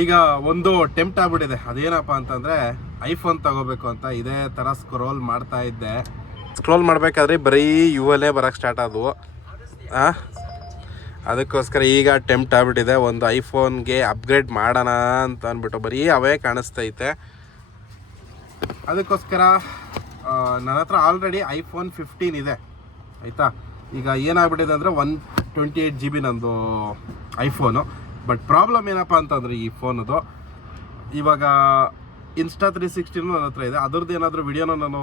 ಈಗ ಒಂದು ಟೆಂಪ್ಟ್ ಆಗ್ಬಿಟ್ಟಿದೆ. ಅದೇನಪ್ಪ ಅಂತಂದರೆ ಐಫೋನ್ ತಗೋಬೇಕು ಅಂತ ಇದೇ ಥರ ಸ್ಕ್ರೋಲ್ ಮಾಡ್ತಾ ಇದ್ದೆ. ಸ್ಕ್ರೋಲ್ ಮಾಡಬೇಕಾದ್ರೆ ಬರೀ ಯುವಲ್ಲೇ ಬರೋಕ್ಕೆ ಸ್ಟಾರ್ಟ್ ಆದವು. ಅದಕ್ಕೋಸ್ಕರ ಈಗ ಟೆಂಪ್ಟ್ ಆಗ್ಬಿಟ್ಟಿದೆ ಒಂದು ಐಫೋನ್ಗೆ ಅಪ್ಗ್ರೇಡ್ ಮಾಡೋಣ ಅಂತ ಅಂದ್ಬಿಟ್ಟು. ಬರೀ ಅವೇ ಕಾಣಿಸ್ತೈತೆ. ಅದಕ್ಕೋಸ್ಕರ ನನ್ನ ಹತ್ರ ಆಲ್ರೆಡಿ ಐಫೋನ್ 15 ಇದೆ ಆಯಿತಾ. ಈಗ ಏನಾಗ್ಬಿಟ್ಟಿದೆ ಅಂದರೆ 128 GB ನಂದು ಐಫೋನು. ಬಟ್ ಪ್ರಾಬ್ಲಮ್ ಏನಪ್ಪ ಅಂತಂದರೆ ಈ ಫೋನದು ಇವಾಗ ಇನ್ಸ್ಟಾ 360 ನನ್ನ ಹತ್ರ ಇದೆ. ಅದ್ರದ್ದು ಏನಾದರೂ ವಿಡಿಯೋನ ನಾನು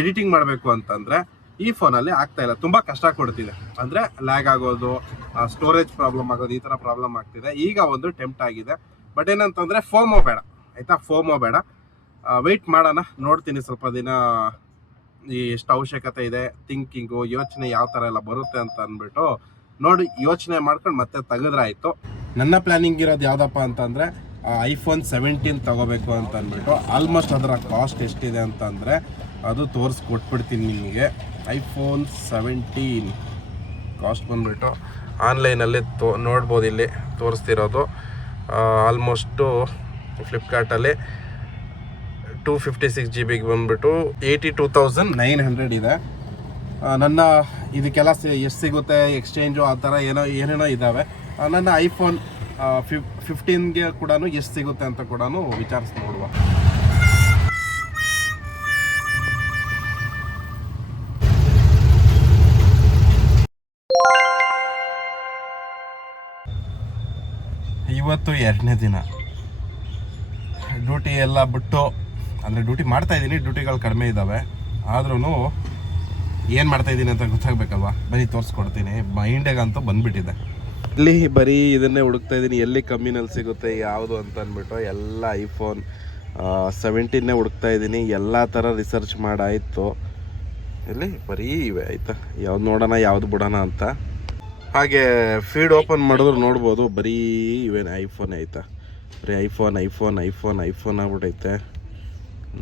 ಎಡಿಟಿಂಗ್ ಮಾಡಬೇಕು ಅಂತಂದರೆ ಈ ಫೋನಲ್ಲಿ ಆಗ್ತಾಯಿಲ್ಲ, ತುಂಬ ಕಷ್ಟ ಕೊಡ್ತಿದೆ. ಅಂದರೆ ಲ್ಯಾಗ್ ಆಗೋದು, ಸ್ಟೋರೇಜ್ ಪ್ರಾಬ್ಲಮ್ ಆಗೋದು, ಈ ಥರ ಪ್ರಾಬ್ಲಮ್ ಆಗ್ತಿದೆ. ಈಗ ಒಂದು ಟೆಂಪ್ಟ್ ಆಗಿದೆ. ಬಟ್ ಏನಂತಂದರೆ ಫೋಮೋ ಬೇಡ ಆಯಿತಾ, ಫೋಮೋ ಬೇಡ. ವೆಯ್ಟ್ ಮಾಡೋಣ, ನೋಡ್ತೀನಿ ಸ್ವಲ್ಪ ದಿನ ಎಷ್ಟು ಅವಶ್ಯಕತೆ ಇದೆ, ಥಿಂಕಿಂಗು, ಯೋಚನೆ ಯಾವ ಥರ ಎಲ್ಲ ಬರುತ್ತೆ ಅಂತ ಅಂದ್ಬಿಟ್ಟು ನೋಡಿ ಯೋಚನೆ ಮಾಡ್ಕೊಂಡು ಮತ್ತೆ ತೆಗೆದ್ರಾಯ್ತು. ನನ್ನ ಪ್ಲ್ಯಾನಿಂಗ್ ಇರೋದು ಯಾವುದಪ್ಪ ಅಂತಂದರೆ ಐಫೋನ್ 17 ತಗೋಬೇಕು ಅಂತ ಅಂದ್ಬಿಟ್ಟು. ಆಲ್ಮೋಸ್ಟ್ ಅದರ ಕಾಸ್ಟ್ ಎಷ್ಟಿದೆ ಅಂತಂದರೆ ಅದು ತೋರಿಸ್ಕೊಟ್ಬಿಡ್ತೀನಿ ನಿಮಗೆ. ಐಫೋನ್ 17 ಕಾಸ್ಟ್ ಬಂದುಬಿಟ್ಟು ಆನ್ಲೈನಲ್ಲಿ ನೋಡ್ಬೋದು, ಇಲ್ಲಿ ತೋರಿಸ್ತಿರೋದು. ಆಲ್ಮೋಸ್ಟು ಫ್ಲಿಪ್ಕಾರ್ಟಲ್ಲಿ 256 GB ಬಂದುಬಿಟ್ಟು 82,900 ಇದೆ. ನನ್ನ ಇದಕ್ಕೆಲ್ಲ ಎಷ್ಟು ಸಿಗುತ್ತೆ, ಎಕ್ಸ್ಚೇಂಜು ಆ ಥರ ಏನೇನೋ ಇದ್ದಾವೆ. ನನ್ನ ಐಫೋನ್ 15ಗೆ ಕೂಡ ಎಷ್ಟು ಸಿಗುತ್ತೆ ಅಂತ ಕೂಡ ವಿಚಾರಿಸಿ ನೋಡುವ. ಇವತ್ತು 2ನೇ ದಿನ ಡ್ಯೂಟಿ ಎಲ್ಲ ಬಿಟ್ಟು, ಅಂದರೆ ಡ್ಯೂಟಿ ಮಾಡ್ತಾಯಿದ್ದೀನಿ, ಡ್ಯೂಟಿಗಳು ಕಡಿಮೆ ಇದ್ದಾವೆ. ಆದ್ರೂ ಏನು ಮಾಡ್ತಾಯಿದ್ದೀನಿ ಅಂತ ಗೊತ್ತಾಗಬೇಕಲ್ವ, ಬರೀ ತೋರಿಸ್ಕೊಡ್ತೀನಿ. ಮೈಂಡಿಗಂತೂ ಬಂದುಬಿಟ್ಟಿದೆ. ಇಲ್ಲಿ ಬರೀ ಇದನ್ನೇ ಹುಡುಕ್ತಾಯಿದ್ದೀನಿ, ಎಲ್ಲಿ ಕಮ್ಮಿನಲ್ಲಿ ಸಿಗುತ್ತೆ ಯಾವುದು ಅಂತ ಅಂದ್ಬಿಟ್ಟು. ಎಲ್ಲ ಐಫೋನ್ 17ನೇ ಹುಡುಕ್ತಾಯಿದ್ದೀನಿ. ಎಲ್ಲ ಥರ ರಿಸರ್ಚ್ ಮಾಡಾಯಿತು. ಇಲ್ಲಿ ಬರೀ ಇವೆ ಆಯಿತಾ, ಯಾವ್ದು ನೋಡೋಣ ಯಾವುದು ಬಿಡೋಣ ಅಂತ. ಹಾಗೆ ಫೀಡ್ ಓಪನ್ ಮಾಡಿದ್ರು ನೋಡ್ಬೋದು, ಬರೀ ಇವೇನು ಐಫೋನ್ ಆಯಿತಾ. ಬರೀ ಐಫೋನ್ ಐಫೋನ್ ಐಫೋನ್ ಐಫೋನ್ ಆಗ್ಬಿಟ್ಟೈತೆ.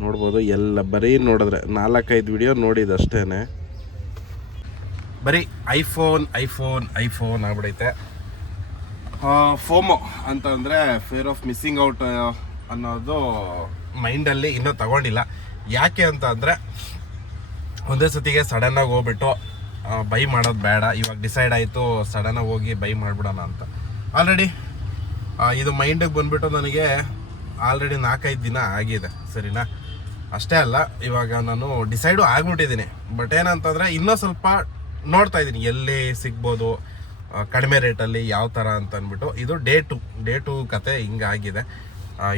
ನೋಡ್ಬೋದು ಎಲ್ಲ ಬರೀ ನೋಡಿದ್ರೆ 4-5 ವಿಡಿಯೋ ನೋಡಿದಷ್ಟೇ ಬರೀ ಐಫೋನ್ ಐಫೋನ್ ಐಫೋನ್ ಆಗ್ಬಿಡೈತೆ. ಫೋಮೋ ಅಂತಂದರೆ ಫೇರ್ ಆಫ್ ಮಿಸ್ಸಿಂಗ್ ಔಟ್ ಅನ್ನೋದು ಮೈಂಡಲ್ಲಿ ಇನ್ನೂ ತಗೊಂಡಿಲ್ಲ. ಯಾಕೆ ಅಂತ ಅಂದರೆ ಒಂದೇ ಸತಿಗೆ ಸಡನ್ನಾಗಿ ಹೋಗ್ಬಿಟ್ಟು ಬೈ ಮಾಡೋದು ಬೇಡ. ಇವಾಗ ಡಿಸೈಡ್ ಆಯಿತು ಸಡನ್ನಾಗಿ ಹೋಗಿ ಬೈ ಮಾಡಿಬಿಡೋಣ ಅಂತ. ಆಲ್ರೆಡಿ ಇದು ಮೈಂಡಿಗೆ ಬಂದುಬಿಟ್ಟು ನನಗೆ ಆಲ್ರೆಡಿ 4-5 ದಿನ ಆಗಿದೆ, ಸರಿನಾ. ಅಷ್ಟೇ ಅಲ್ಲ, ಇವಾಗ ನಾನು ಡಿಸೈಡು ಆಗ್ಬಿಟ್ಟಿದ್ದೀನಿ. ಬಟ್ ಏನಂತಂದರೆ ಇನ್ನೂ ಸ್ವಲ್ಪ ನೋಡ್ತಾ ಇದ್ದೀನಿ ಎಲ್ಲಿ ಸಿಗ್ಬೋದು ಕಡಿಮೆ ರೇಟಲ್ಲಿ, ಯಾವ ಥರ ಅಂತ ಅಂದ್ಬಿಟ್ಟು. ಇದು ಡೇ ಟು ಕತೆ ಹಿಂಗಾಗಿದೆ.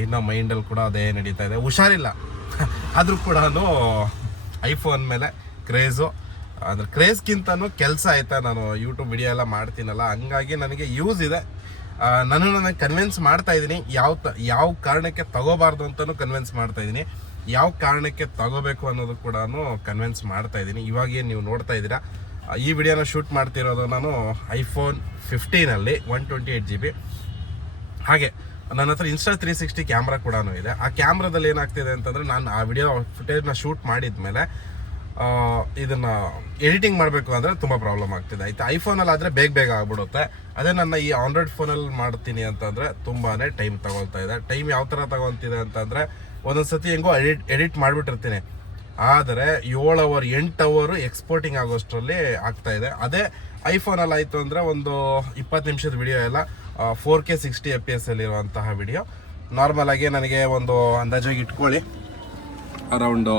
ಇನ್ನೂ ಮೈಂಡಲ್ಲಿ ಕೂಡ ಅದೇ ನಡೀತಾ ಇದೆ. ಹುಷಾರಿಲ್ಲ ಆದರೂ ಕೂಡ ಐಫೋನ್ ಮೇಲೆ ಕ್ರೇಜು. ಅಂದರೆ ಕ್ರೇಜ್ಗಿಂತನೂ ಕೆಲಸ ಆಯಿತಾ, ನಾನು ಯೂಟ್ಯೂಬ್ ವಿಡಿಯೋ ಎಲ್ಲ ಮಾಡ್ತೀನಲ್ಲ, ಹಂಗಾಗಿ ನನಗೆ ಯೂಸ್ ಇದೆ. ನನಗೆ ಕನ್ವಿನ್ಸ್ ಮಾಡ್ತಾಯಿದ್ದೀನಿ ಯಾವ ಕಾರಣಕ್ಕೆ ತಗೋಬಾರ್ದು ಅಂತಲೂ ಕನ್ವಿನ್ಸ್ ಮಾಡ್ತಾಯಿದ್ದೀನಿ, ಯಾವ ಕಾರಣಕ್ಕೆ ತಗೋಬೇಕು ಅನ್ನೋದು ಕೂಡ ಕನ್ವಿನ್ಸ್ ಮಾಡ್ತಾಯಿದ್ದೀನಿ. ಇವಾಗೇನು ನೀವು ನೋಡ್ತಾ ಇದ್ದೀರಾ, ಈ ವಿಡಿಯೋನ ಶೂಟ್ ಮಾಡ್ತಿರೋದು ನಾನು ಐಫೋನ್ 15ಅಲ್ಲಿ 128 GB. ಹಾಗೆ ನನ್ನ ಹತ್ರ ಇನ್ಸ್ಟಾ 360 ಕ್ಯಾಮ್ರಾ ಕೂಡ ಇದೆ. ಆ ಕ್ಯಾಮ್ರಾದಲ್ಲಿ ಏನಾಗ್ತಿದೆ ಅಂತಂದರೆ, ನಾನು ಆ ವಿಡಿಯೋ ಫುಟೇಜ್ನ ಶೂಟ್ ಮಾಡಿದ್ಮೇಲೆ ಇದನ್ನು ಎಡಿಟಿಂಗ್ ಮಾಡಬೇಕು ಅಂದರೆ ತುಂಬ ಪ್ರಾಬ್ಲಮ್ ಆಗ್ತಿದೆ ಆಯಿತಾ. ಐಫೋನಲ್ಲಿ ಆದರೆ ಬೇಗ ಆಗಿಬಿಡುತ್ತೆ. ಅದೇ ನನ್ನ ಈ ಆಂಡ್ರಾಯ್ಡ್ ಫೋನಲ್ಲಿ ಮಾಡ್ತೀನಿ ಅಂತಂದರೆ ತುಂಬಾ ಟೈಮ್ ತಗೊಳ್ತಾ ಇದೆ. ಟೈಮ್ ಯಾವ ಥರ ತಗೊತಿದೆ ಅಂತಂದರೆ, ಒಂದೊಂದು ಸತಿ ಹೆಂಗೋ ಎಡಿಟ್ ಮಾಡಿಬಿಟ್ಟಿರ್ತೀನಿ, ಆದರೆ 7 ಅವರ್ 8 ಅವರು ಎಕ್ಸ್ಪೋರ್ಟಿಂಗ್ ಆಗೋಷ್ಟರಲ್ಲಿ ಆಗ್ತಾಯಿದೆ. ಅದೇ ಐಫೋನಲ್ಲಿ ಆಯಿತು ಅಂದರೆ ಒಂದು 20 ನಿಮಿಷದ ವಿಡಿಯೋ ಎಲ್ಲ 4K 60 FPS ಇರುವಂತಹ ವಿಡಿಯೋ ನಾರ್ಮಲಾಗಿ ನನಗೆ ಒಂದು ಅಂದಾಜಾಗಿ ಇಟ್ಕೊಳ್ಳಿ ಅರೌಂಡು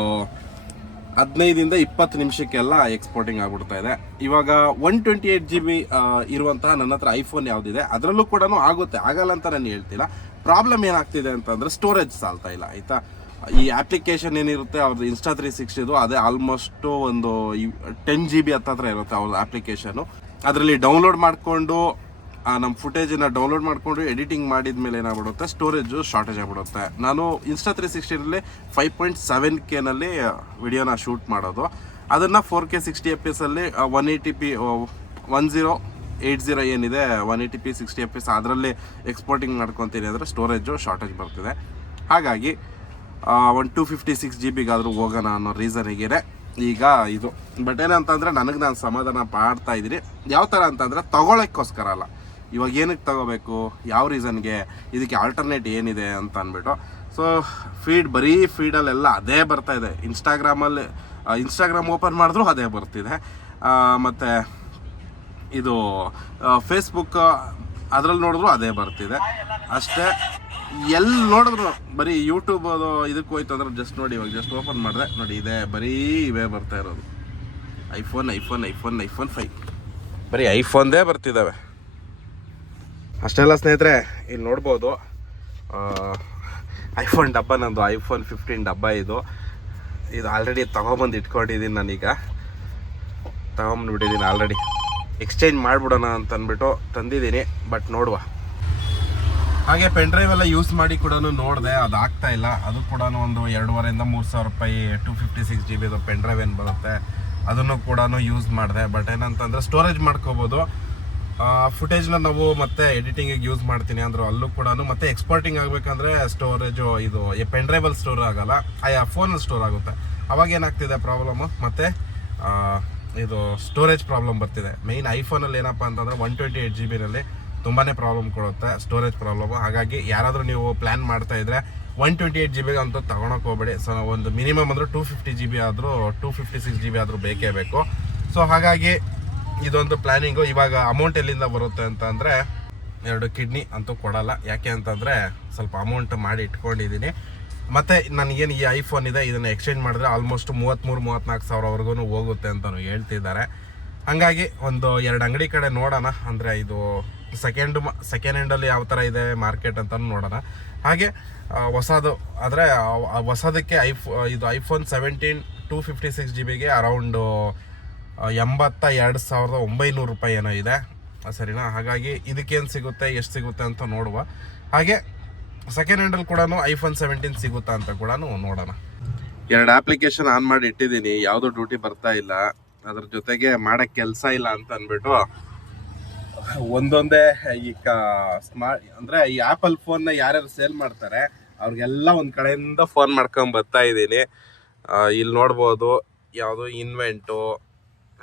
15-20 ನಿಮಿಷಕ್ಕೆಲ್ಲ ಎಕ್ಸ್ಪೋರ್ಟಿಂಗ್ ಆಗ್ಬಿಡ್ತಾ ಇದೆ. ಇವಾಗ 128 GB ಇರುವಂತಹ ನನ್ನ ಹತ್ರ ಐಫೋನ್ ಯಾವುದಿದೆ ಅದರಲ್ಲೂ ಕೂಡ ಆಗುತ್ತೆ, ಆಗಲ್ಲ ಅಂತ ನಾನು ಹೇಳ್ತಿಲ್ಲ. ಪ್ರಾಬ್ಲಮ್ ಏನಾಗ್ತಿದೆ ಅಂತಂದರೆ ಸ್ಟೋರೇಜ್ ಸಾಲ್ತಾ ಇಲ್ಲ ಆಯಿತಾ. ಈ ಅಪ್ಲಿಕೇಶನ್ ಏನಿರುತ್ತೆ ಅವ್ರದ್ದು ಇನ್ಸ್ಟಾ 360 ಅದೇ ಆಲ್ಮೋಸ್ಟು ಒಂದು 10 GB ಹತ್ತಿರ ಇರುತ್ತೆ ಅವ್ರದ್ದು ಅಪ್ಲಿಕೇಶನು. ಅದರಲ್ಲಿ ಡೌನ್ಲೋಡ್ ಮಾಡಿಕೊಂಡು ನಮ್ಮ ಫುಟೇಜನ್ನು ಡೌನ್ಲೋಡ್ ಮಾಡಿಕೊಂಡು ಎಡಿಟಿಂಗ್ ಮಾಡಿದ ಮೇಲೆ ಏನಾಗ್ಬಿಡುತ್ತೆ, ಸ್ಟೋರೇಜು ಶಾರ್ಟೇಜ್ ಆಗಿಬಿಡುತ್ತೆ. ನಾನು ಇನ್ಸ್ಟಾ 360ರಲ್ಲಿ 5.7K ವಿಡಿಯೋನ ಶೂಟ್ ಮಾಡೋದು, ಅದನ್ನು 4K 60 FPS 180p 1080 ಏನಿದೆ 180p 60 FPS ಅದರಲ್ಲಿ ಎಕ್ಸ್ಪೋರ್ಟಿಂಗ್ ಮಾಡ್ಕೊತೀನಿ ಅಂದರೆ ಸ್ಟೋರೇಜು ಶಾರ್ಟೇಜ್ ಬರ್ತಿದೆ. ಹಾಗಾಗಿ 256 GB ಹೋಗೋಣ ಅನ್ನೋ ರೀಸನಿಗೆ ಈಗ ಇದು. ಬಟ್ ಏನಂತಂದರೆ ನಾನು ಸಮಾಧಾನ ಮಾಡ್ತಾ ಇದ್ದೀನಿ. ಯಾವ ಥರ ಅಂತಂದರೆ ತಗೊಳ್ಳೋಕ್ಕೋಸ್ಕರ ಅಲ್ಲ, ಇವಾಗ ಏನಕ್ಕೆ ತಗೋಬೇಕು, ಯಾವ ರೀಸನ್ಗೆ, ಇದಕ್ಕೆ ಆಲ್ಟರ್ನೇಟ್ ಏನಿದೆ ಅಂತ ಅಂದ್ಬಿಟ್ಟು. ಸೊ ಬರೀ ಫೀಡಲ್ಲೆಲ್ಲ ಅದೇ ಬರ್ತಾ ಇದೆ. ಇನ್ಸ್ಟಾಗ್ರಾಮ್ ಓಪನ್ ಮಾಡಿದ್ರೂ ಅದೇ ಬರ್ತಿದೆ. ಮತ್ತು ಇದು ಫೇಸ್ಬುಕ್ ಅದ್ರಲ್ಲಿ ನೋಡಿದ್ರು ಅದೇ ಬರ್ತಿದೆ ಅಷ್ಟೇ. ಎಲ್ಲಿ ನೋಡಿದ್ರು ಬರೀ ಯೂಟ್ಯೂಬ್ ಅದು ಇದಕ್ಕೆ ಹೋಯ್ತು ಅಂದ್ರೆ ಜಸ್ಟ್ ನೋಡಿ, ಇವಾಗ ಜಸ್ಟ್ ಓಪನ್ ಮಾಡಿದೆ ನೋಡಿ, ಇದೆ ಬರೀ ಇವೇ ಬರ್ತಾ ಇರೋದು. ಐಫೋನ್ 5 ಬರೀ ಐಫೋನ್ದೇ ಬರ್ತಿದ್ದಾವೆ. ಅಷ್ಟೆಲ್ಲ ಸ್ನೇಹಿತರೆ, ಇಲ್ಲಿ ನೋಡ್ಬೋದು ಐಫೋನ್ ಡಬ್ಬ, ನಂದು iPhone 15 ಡಬ್ಬ ಇದು ಆಲ್ರೆಡಿ ತೊಗೊಂಬಂದು ಇಟ್ಕೊಂಡಿದ್ದೀನಿ. ನಾನೀಗ ತೊಗೊಂಬಂದ್ಬಿಟ್ಟಿದ್ದೀನಿ ಆಲ್ರೆಡಿ. ಎಕ್ಸ್ಚೇಂಜ್ ಮಾಡಿಬಿಡೋಣ ಅಂತ ಅಂದ್ಬಿಟ್ಟು ತಂದಿದ್ದೀನಿ, ಬಟ್ ನೋಡುವ. ಹಾಗೆ ಪೆನ್ ಡ್ರೈವ್ ಎಲ್ಲ ಯೂಸ್ ಮಾಡಿ ಕೂಡ ನೋಡಿದೆ, ಅದು ಆಗ್ತಾ ಇಲ್ಲ. ಅದು ಕೂಡ ಒಂದು 2,500-3,000 ರೂಪಾಯಿ 256 GB ಪೆನ್ ಡ್ರೈವ್ ಏನು ಬರುತ್ತೆ, ಅದನ್ನು ಕೂಡ ಯೂಸ್ ಮಾಡಿದೆ. ಬಟ್ ಏನಂತಂದರೆ ಸ್ಟೋರೇಜ್ ಮಾಡ್ಕೋಬೋದು. ಫುಟೇಜ್ನ ನಾವು ಮತ್ತೆ ಎಡಿಟಿಂಗಿಗೆ ಯೂಸ್ ಮಾಡ್ತೀನಿ ಅಂದರು ಅಲ್ಲೂ ಕೂಡ. ಮತ್ತೆ ಎಕ್ಸ್ಪೋರ್ಟಿಂಗ್ ಆಗಬೇಕಂದ್ರೆ ಸ್ಟೋರೇಜು ಇದು ಪೆನ್ ಡ್ರೈವಲ್ಲಿ ಸ್ಟೋರ್ ಆಗೋಲ್ಲ, ಫೋನಲ್ಲಿ ಸ್ಟೋರ್ ಆಗುತ್ತೆ. ಅವಾಗ ಏನಾಗ್ತಿದೆ ಪ್ರಾಬ್ಲಮ್ಮು, ಮತ್ತು ಇದು ಸ್ಟೋರೇಜ್ ಪ್ರಾಬ್ಲಮ್ ಬರ್ತಿದೆ. ಮೇಯ್ನ್ ಐಫೋನಲ್ಲಿ ಏನಪ್ಪ ಅಂತಂದರೆ 128 GB ತುಂಬಾ ಪ್ರಾಬ್ಲಮ್ ಕೊಡುತ್ತೆ, ಸ್ಟೋರೇಜ್ ಪ್ರಾಬ್ಲಮ್ಮು. ಹಾಗಾಗಿ ಯಾರಾದರೂ ನೀವು ಪ್ಲ್ಯಾನ್ ಮಾಡ್ತಾ ಇದ್ದರೆ 128 GB ಅಂತೂ ತೊಗೊಳಕ್ಕೆ ಹೋಗ್ಬೇಡಿ. ಸೊ ಒಂದು ಮಿನಿಮಮ್ ಅಂದರೆ 250 GB ಆದರೂ 256 GB ಆದರೂ ಬೇಕೇ ಬೇಕು. ಸೊ ಹಾಗಾಗಿ ಇದೊಂದು ಪ್ಲ್ಯಾನಿಂಗು. ಇವಾಗ ಅಮೌಂಟ್ ಎಲ್ಲಿಂದ ಬರುತ್ತೆ ಅಂತ ಅಂದರೆ 2 ಕಿಡ್ನಿ ಅಂತೂ ಕೊಡಲ್ಲ. ಯಾಕೆ ಅಂತಂದರೆ ಸ್ವಲ್ಪ ಅಮೌಂಟ್ ಮಾಡಿ ಇಟ್ಕೊಂಡಿದ್ದೀನಿ. ಮತ್ತು ನನಗೇನು ಈ ಐಫೋನ್ ಇದೆ, ಇದನ್ನು ಎಕ್ಸ್ಚೇಂಜ್ ಮಾಡಿದ್ರೆ ಆಲ್ಮೋಸ್ಟ್ 33-34 ಸಾವಿರವರೆಗೂ ಹೋಗುತ್ತೆ ಅಂತಲೂ ಹೇಳ್ತಿದ್ದಾರೆ. ಹಾಗಾಗಿ ಒಂದು 2 ಅಂಗಡಿ ಕಡೆ ನೋಡೋಣ. ಅಂದರೆ ಇದು ಸೆಕೆಂಡ್ ಹ್ಯಾಂಡಲ್ಲಿ ಯಾವ ಥರ ಇದೆ ಮಾರ್ಕೆಟ್ ಅಂತಲೂ ನೋಡೋಣ. ಹಾಗೆ ಹೊಸದು ಆದರೆ ಹೊಸದಕ್ಕೆ ಇದು iPhone 17 256 GB ಅರೌಂಡ್ 82,900 ರೂಪಾಯಿ ಏನೋ ಇದೆ, ಸರಿನಾ? ಹಾಗಾಗಿ ಇದಕ್ಕೇನು ಸಿಗುತ್ತೆ, ಎಷ್ಟು ಸಿಗುತ್ತೆ ಅಂತ ನೋಡುವ. ಹಾಗೆ ಸೆಕೆಂಡ್ ಹ್ಯಾಂಡಲ್ಲಿ ಕೂಡ iPhone 17 ಸಿಗುತ್ತಾ ಅಂತ ಕೂಡ ನೋಡೋಣ. 2 ಅಪ್ಲಿಕೇಶನ್ ಆನ್ ಮಾಡಿ ಇಟ್ಟಿದ್ದೀನಿ, ಯಾವುದೋ ಡ್ಯೂಟಿ ಬರ್ತಾ ಇಲ್ಲ. ಅದ್ರ ಜೊತೆಗೆ ಮಾಡೋಕ್ಕೆ ಕೆಲಸ ಇಲ್ಲ ಅಂತ ಅಂದ್ಬಿಟ್ಟು ಒಂದೊಂದೇ ಈಗ ಸ್ಮಾರ್ಟ್ ಅಂದರೆ ಈ ಆ್ಯಪಲ್ ಫೋನ್ನ ಯಾರ್ಯಾರು ಸೇಲ್ ಮಾಡ್ತಾರೆ ಅವ್ರಿಗೆಲ್ಲ ಒಂದು ಕಡೆಯಿಂದ ಫೋನ್ ಮಾಡ್ಕೊಂಡು ಬರ್ತಾ ಇದ್ದೀನಿ. ಇಲ್ಲಿ ನೋಡ್ಬೋದು ಯಾವುದು ಇನ್ವೆಂಟು,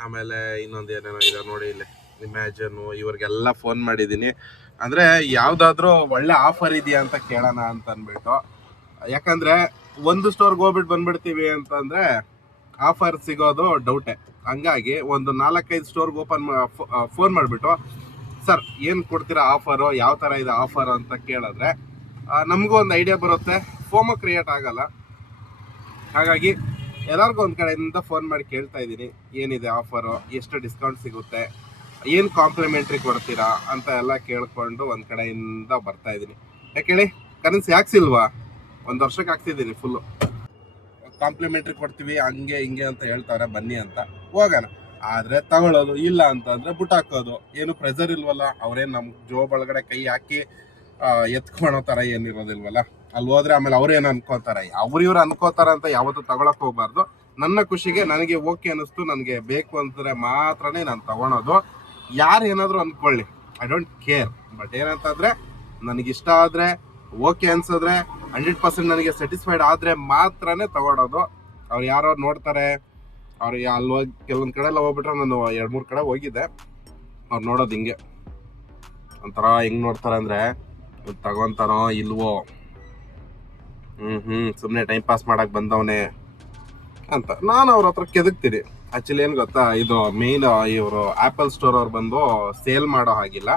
ಆಮೇಲೆ ಇನ್ನೊಂದು ಏನೇನೋ ಇದೆ ನೋಡಿ ಇಲ್ಲಿ ಇಮ್ಯಾಜನು, ಇವ್ರಿಗೆಲ್ಲ ಫೋನ್ ಮಾಡಿದ್ದೀನಿ. ಅಂದರೆ ಯಾವುದಾದ್ರೂ ಒಳ್ಳೆ ಆಫರ್ ಇದೆಯಾ ಅಂತ ಕೇಳೋಣ ಅಂತ ಅಂದ್ಬಿಟ್ಟು. ಯಾಕಂದರೆ ಒಂದು ಸ್ಟೋರ್ಗೆ ಹೋಗ್ಬಿಟ್ಟು ಬಂದ್ಬಿಡ್ತೀವಿ ಅಂತಂದರೆ ಆಫರ್ ಸಿಗೋದು ಡೌಟೇ. ಹಂಗಾಗಿ ಒಂದು 4-5 ಸ್ಟೋರ್ಗೆ ಫೋನ್ ಮಾಡಿಬಿಟ್ಟು, ಸರ್ ಏನು ಕೊಡ್ತೀರಾ ಆಫರು, ಯಾವ ಥರ ಇದೆ ಆಫರ್ ಅಂತ ಕೇಳಿದ್ರೆ ನಮಗೂ ಒಂದು ಐಡಿಯಾ ಬರುತ್ತೆ, ಫೋಮೋ ಕ್ರಿಯೇಟ್ ಆಗಲ್ಲ. ಹಾಗಾಗಿ ಎಲ್ಲರಿಗೂ ಒಂದು ಕಡೆಯಿಂದ ಫೋನ್ ಮಾಡಿ ಕೇಳ್ತಾ ಇದ್ದೀನಿ, ಏನಿದೆ ಆಫರು, ಎಷ್ಟು ಡಿಸ್ಕೌಂಟ್ ಸಿಗುತ್ತೆ, ಏನು ಕಾಂಪ್ಲಿಮೆಂಟ್ರಿ ಕೊಡ್ತೀರಾ ಅಂತ ಎಲ್ಲ ಕೇಳಿಕೊಂಡು ಒಂದು ಕಡೆಯಿಂದ ಬರ್ತಾ ಇದ್ದೀನಿ. ಯಾಕೆ ಹೇಳಿ, ಕರೆನ್ಸಿ ಹಾಕ್ಸಿಲ್ವಾ? 1 ವರ್ಷಕ್ಕೆ ಹಾಕ್ಸಿದ್ದೀನಿ ಫುಲ್ಲು. ಕಾಂಪ್ಲಿಮೆಂಟ್ರಿ ಕೊಡ್ತೀವಿ ಹಂಗೆ ಹಿಂಗೆ ಅಂತ ಹೇಳ್ತಾರೆ, ಬನ್ನಿ ಅಂತ ಹೋಗೋಣ. ಆದರೆ ತಗೊಳ್ಳೋದು ಇಲ್ಲ ಅಂತಂದರೆ ಬುಟ್ಟಾಕೋದು. ಏನು ಪ್ರೆಸರ್ ಇಲ್ವಲ್ಲ, ಅವ್ರೇನು ನಮ್ಮ ಜೋಬ್ ಒಳಗಡೆ ಕೈ ಹಾಕಿ ಎತ್ಕೊಳೋ ಥರ ಏನಿರೋದಿಲ್ವಲ್ಲ. ಅಲ್ಲಿ ಹೋದ್ರೆ ಆಮೇಲೆ ಅವ್ರೇನು ಅನ್ಕೋತಾರೆ, ಇವ್ರು ಅನ್ಕೋತಾರೆ ಅಂತ ಯಾವತ್ತೂ ತಗೊಳಕ್ಕೆ ಹೋಗ್ಬಾರ್ದು. ನನ್ನ ಖುಷಿಗೆ ನನಗೆ ಓಕೆ ಅನ್ನಿಸ್ತು, ನನಗೆ ಬೇಕು ಅಂದರೆ ಮಾತ್ರನೇ ನಾನು ತಗೊಳೋದು. ಯಾರು ಏನಾದರೂ ಅಂದ್ಕೊಳ್ಳಿ, ಐ ಡೋಂಟ್ ಕೇರ್. ಬಟ್ ಏನಂತಂದರೆ ನನಗಿಷ್ಟ ಆದರೆ, ಓಕೆ ಅನ್ಸಿದ್ರೆ, 100% ನನಗೆ ಸ್ಯಾಟಿಸ್ಫೈಡ್ ಆದರೆ ಮಾತ್ರನೇ ತಗೊಳೋದು. ಅವ್ರು ಯಾರೋ ನೋಡ್ತಾರೆ, ಅವ್ರಿಗೆ ಅಲ್ಲಿ ಹೋಗಿ ಕೆಲವೊಂದು ಕಡೆ ಎಲ್ಲ ಹೋಗ್ಬಿಟ್ರೆ, ನಾನು 2-3 ಕಡೆ ಹೋಗಿದ್ದೆ, ಅವ್ರು ನೋಡೋದು ಹಿಂಗೆ ಒಂಥರ ಹೆಂಗೆ ನೋಡ್ತಾರೆ ಅಂದರೆ ತಗೊತಾನೋ ಇಲ್ವೋ, ಸುಮ್ಮನೆ ಟೈಮ್ ಪಾಸ್ ಮಾಡೋಕ್ಕೆ ಬಂದವನೇ ಅಂತ ನಾನು ಅವ್ರ ಹತ್ರ ಕೆದಕ್ತೀನಿ. ಆ್ಯಕ್ಚುಲಿ ಏನು ಗೊತ್ತಾ, ಇದು ಮೇಯ್ನ್ ಇವರು ಆ್ಯಪಲ್ ಸ್ಟೋರ್ ಅವ್ರು ಬಂದು ಸೇಲ್ ಮಾಡೋ ಹಾಗಿಲ್ಲ,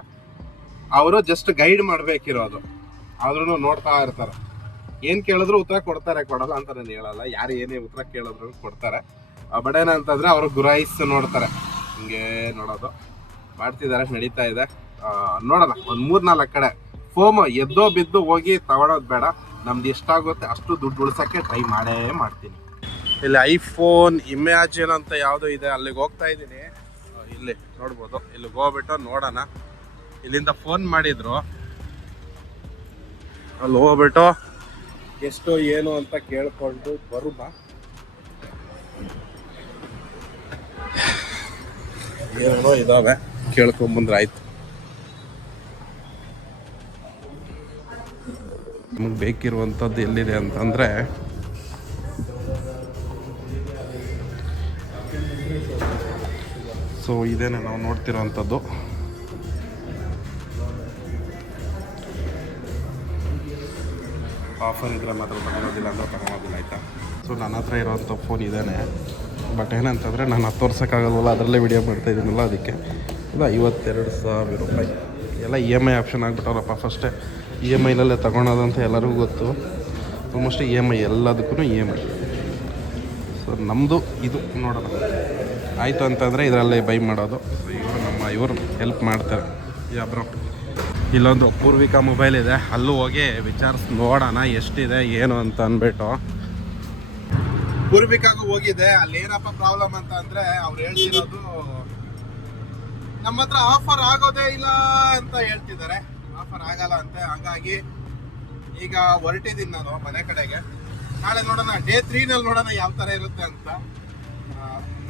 ಅವರು ಜಸ್ಟ್ ಗೈಡ್ ಮಾಡಬೇಕಿರೋದು. ಆದ್ರೂ ನೋಡ್ತಾ ಇರ್ತಾರೆ, ಏನು ಕೇಳಿದ್ರು ಉತ್ತರ ಕೊಡಲ್ಲ ಅಂತ ನಾನು ಹೇಳಲ್ಲ. ಯಾರು ಏನೇ ಉತ್ತರ ಕೇಳಿದ್ರು ಕೊಡ್ತಾರೆ. ಬಟ್ ಏನಂತಂದರೆ ಅವರು ಗುರಾಯಿಸ್ ನೋಡ್ತಾರೆ, ಹಿಂಗೆ ನೋಡೋದು ಮಾಡ್ತಿದ್ದಾರೆ, ನಡೀತಾ ಇದೆ. ನೋಡೋಣ, ಒಂದು 3-4 ಕಡೆ ಫೋಮೋ ಎದ್ದೋ ಬಿದ್ದು ಹೋಗಿ ತಗೊಳೋದು ಬೇಡ. ನಮ್ದು ಎಷ್ಟಾಗುತ್ತೆ ಅಷ್ಟು ದುಡ್ಡು ಉಳ್ಸೋಕ್ಕೆ ಟ್ರೈ ಮಾಡ್ತೀನಿ. ಇಲ್ಲಿ ಐಫೋನ್ ಇಮ್ಯಾಜಿನ್ ಅಂತ ಯಾವುದೋ ಇದೆ, ಅಲ್ಲಿಗೆ ಹೋಗ್ತಾ ಇದ್ದೀನಿ. ಇಲ್ಲಿ ನೋಡ್ಬೋದು, ಇಲ್ಲಿಗೆ ಹೋಗ್ಬಿಟ್ಟು ನೋಡೋಣ. ಇಲ್ಲಿಂದ ಫೋನ್ ಮಾಡಿದ್ರು, ಅಲ್ಲಿ ಹೋಗ್ಬಿಟ್ಟು ಎಷ್ಟು ಏನು ಅಂತ ಕೇಳ್ಕೊಂಡು ಬರುವ. ಏನೋ ಇದಾವೆ, ಕೇಳ್ಕೊಂಬಂದ್ರೆ ಆಯ್ತು. ನಮಗೆ ಬೇಕಿರುವಂಥದ್ದು ಎಲ್ಲಿದೆ ಅಂತಂದರೆ ಸೊ ಇದೇನೆ ನಾವು ನೋಡ್ತಿರೋವಂಥದ್ದು. ಆಫರ್ ಇದ್ದರೆ ಮಾತ್ರ ತಗೊಳೋದಿಲ್ಲ ಅಂದರೆ ತಗೊಳೋದಿಲ್ಲ ಆಯಿತಾ. ಸೊ ನನ್ನ ಹತ್ರ ಇರೋವಂಥ ಫೋನ್ ಇದ್ದಾನೆ, ಬಟ್ ಏನಂತಂದರೆ ನಾನು ಅದು ತೋರ್ಸೋಕ್ಕಾಗಲ್ವಲ್ಲ, ಅದರಲ್ಲೇ ವಿಡಿಯೋ ಮಾಡ್ತಾಯಿದ್ದೀನಲ್ಲ, ಅದಕ್ಕೆ ಇದು 52,000 ರೂಪಾಯಿ. ಎಲ್ಲ EMI ಆಪ್ಷನ್ ಆಗಿಬಿಟ್ಟವ್ರಪ್ಪ. ಫಸ್ಟೇ EMIನಲ್ಲೇ ತೊಗೊಳೋದಂತ ಎಲ್ಲರಿಗೂ ಗೊತ್ತು. ಆಲ್ಮೋಸ್ಟ್ EMI ಎಲ್ಲದಕ್ಕೂ EMI. ಸೊ ನಮ್ಮದು ಇದು ನೋಡೋಣ ಆಯಿತು ಅಂತಂದರೆ ಇದರಲ್ಲೇ ಬೈ ಮಾಡೋದು. ಸೊ ಇವರು ಹೆಲ್ಪ್ ಮಾಡ್ತಾರೆ. ಬ್ರೋ ಇಲ್ಲೊಂದು ಪೂರ್ವಿಕಾ ಮೊಬೈಲ್ ಇದೆ, ಅಲ್ಲೂ ಹೋಗಿ ವಿಚಾರಿಸಿ ನೋಡೋಣ ಎಷ್ಟಿದೆ ಏನು ಅಂತ ಅಂದ್ಬಿಟ್ಟು. ಪೂರ್ವಿಕಾಗೂ ಹೋಗಿದೆ. ಅಲ್ಲಿ ಏನಪ್ಪ ಪ್ರಾಬ್ಲಮ್ ಅಂತ ಅಂದರೆ ಅವ್ರು ಹೇಳ್ತಿರೋದು ನಮ್ಮ ಹತ್ರ ಆಫರ್ ಆಗೋದೇ ಇಲ್ಲ ಅಂತ ಹೇಳ್ತಿದ್ದಾರೆ. ಆಫರ್ ಆಗಲ್ಲ ಅಂತೆ. ಹಾಗಾಗಿ ಈಗ ಹೊರಟಿದ್ದೀನಿ ನಾನು ಮನೆ ಕಡೆಗೆ. ನಾಳೆ ನೋಡೋಣ, ಡೇ 3ನಲ್ಲಿ ನೋಡೋಣ ಯಾವ ಥರ ಇರುತ್ತೆ ಅಂತ.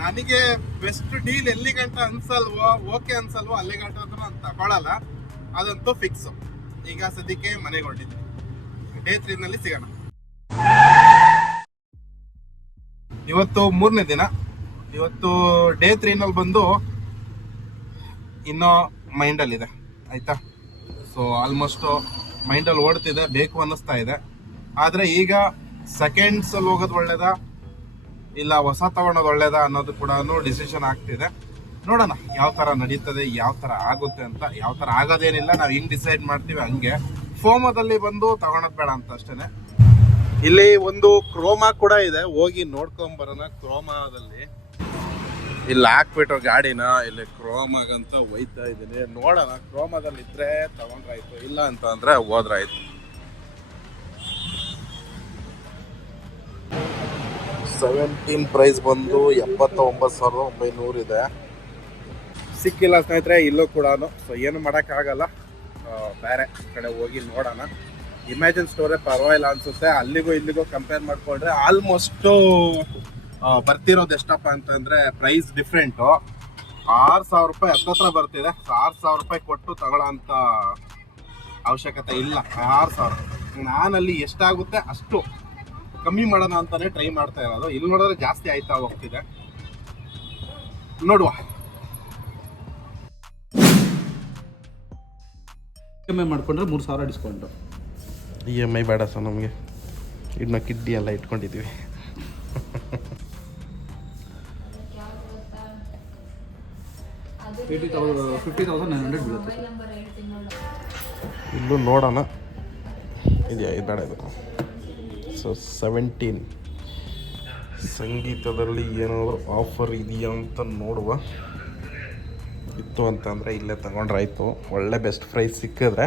ನನಗೆ ಬೆಸ್ಟ್ ಡೀಲ್ ಎಲ್ಲಿ ಗಂಟ ಅನ್ಸಲ್ವೋ, ಓಕೆ ಅನ್ಸಲ್ವೋ ಅಲ್ಲಿ ಗಂಟ ನಾನು ತಗೊಳ್ಳಲ್ಲ, ಅದಂತೂ ಫಿಕ್ಸು. ಈಗ ಸದ್ಯಕ್ಕೆ ಮನೆಗೆ ಹೊರಟಿದ್ದೀನಿ. ಡೇ 3ನಲ್ಲಿ ಸಿಗೋಣ. ಇವತ್ತು 3ನೇ ದಿನ. ಇವತ್ತು ಡೇ 3ನಲ್ಲಿ ಬಂದು ಇನ್ನೂ ಮೈಂಡಲ್ಲಿದೆ ಆಯಿತಾ. ಸೊ ಆಲ್ಮೋಸ್ಟು ಮೈಂಡಲ್ಲಿ ಓಡ್ತಿದೆ, ಬೇಕು ಅನ್ನಿಸ್ತಾ ಇದೆ. ಆದರೆ ಈಗ ಸೆಕೆಂಡ್ಸಲ್ಲಿ ಹೋಗೋದು ಒಳ್ಳೇದಾ ಇಲ್ಲ ಹೊಸ ತಗೊಳೋದು ಒಳ್ಳೇದಾ ಅನ್ನೋದು ಕೂಡ ಡಿಸಿಷನ್ ಆಗ್ತಿದೆ. ನೋಡೋಣ ಯಾವ ಥರ ನಡೀತದೆ, ಯಾವ ಥರ ಆಗುತ್ತೆ ಅಂತ. ಯಾವ ಥರ ಆಗೋದೇನಿಲ್ಲ, ನಾವು ಹಿಂಗೆ ಡಿಸೈಡ್ ಮಾಡ್ತೀವಿ ಹಂಗೆ. ಫೋಮೋದಲ್ಲಿ ಬಂದು ತಗೊಳೋದು ಬೇಡ ಅಂತ ಅಷ್ಟೇ. ಇಲ್ಲಿ ಒಂದು ಕ್ರೋಮಾ ಕೂಡ ಇದೆ, ಹೋಗಿ ನೋಡ್ಕೊಂಬರೋಣ. ಕ್ರೋಮಾದಲ್ಲಿ ಇಲ್ಲಿ ಹಾಕ್ಬಿಟ್ಟು ಗಾಡಿನ ಇಲ್ಲಿ ಕ್ರೋಮಾಗಂತ ಒಯ್ತಾ ಇದ್ದೀನಿ. ನೋಡೋಣ, ಕ್ರೋಮಾದಲ್ಲಿ ಇದ್ರೆ ತಗೊಂಡ್ರಾಯ್ತು, ಇಲ್ಲ ಅಂತ ಅಂದರೆ ಹೋದ್ರಾಯ್ತು. 17 ಪ್ರೈಸ್ ಬಂದು 79,900 ಇದೆ. ಸಿಕ್ಕಿಲ್ಲ ಸ್ನೇಹಿತರೆ ಇಲ್ಲೂ ಕೂಡ. ಸೊ ಏನು ಮಾಡೋಕ್ಕಾಗಲ್ಲ, ಬೇರೆ ಕಡೆ ಹೋಗಿ ನೋಡೋಣ. ಇಮ್ಯಾಜಿನ್ ಸ್ಟೋರೇ ಪರವಾಗಿಲ್ಲ ಅನಿಸುತ್ತೆ. ಅಲ್ಲಿಗೂ ಇಲ್ಲಿಗೂ ಕಂಪೇರ್ ಮಾಡಿಕೊಂಡ್ರೆ ಆಲ್ಮೋಸ್ಟು ಬರ್ತಿರೋದು ಎಷ್ಟಪ್ಪ ಅಂತಂದರೆ ಪ್ರೈಸ್ ಡಿಫ್ರೆಂಟು. 6,000 ರೂಪಾಯಿ ಹತ್ತತ್ರ ಬರ್ತಿದೆ. 6,000 ರೂಪಾಯಿ ಕೊಟ್ಟು ತಗೊಳ್ಳೋ ಅಂಥ ಅವಶ್ಯಕತೆ ಇಲ್ಲ. 6,000 ನಾನಲ್ಲಿ ಎಷ್ಟಾಗುತ್ತೆ ಅಷ್ಟು ಕಮ್ಮಿ ಮಾಡೋಣ ಅಂತಲೇ ಟ್ರೈ ಮಾಡ್ತಾ ಇರೋದು. ಇಲ್ಲಿ ನೋಡಿದ್ರೆ ಜಾಸ್ತಿ ಆಯ್ತಾ ಹೋಗ್ತಿದೆ. ನೋಡುವ. EMI ಮಾಡಿಕೊಂಡ್ರೆ 3,000 ಡಿಸ್ಕೌಂಟು. EMI ಬೇಡ ಸರ್ ನಮಗೆ, ಇನ್ನು ಕಿಡ್ಡಿ ಎಲ್ಲ ಇಟ್ಕೊಂಡಿದ್ದೀವಿ. $50,900 ಬೀಳುತ್ತೆ. ಇಲ್ಲೂ ನೋಡೋಣ ಇದೆಯಾ, ಇದು ಬೇಡ ಇದು. ಸೊ 17 ಸಂಗೀತದಲ್ಲಿ ಏನಾದರೂ ಆಫರ್ ಇದೆಯಾ ಅಂತ ನೋಡುವ. ಇತ್ತು ಅಂತಂದರೆ ಇಲ್ಲೇ ತಗೊಂಡ್ರಾಯ್ತು. ಒಳ್ಳೆ ಬೆಸ್ಟ್ ಪ್ರೈಸ್ ಸಿಕ್ಕಿದ್ರೆ,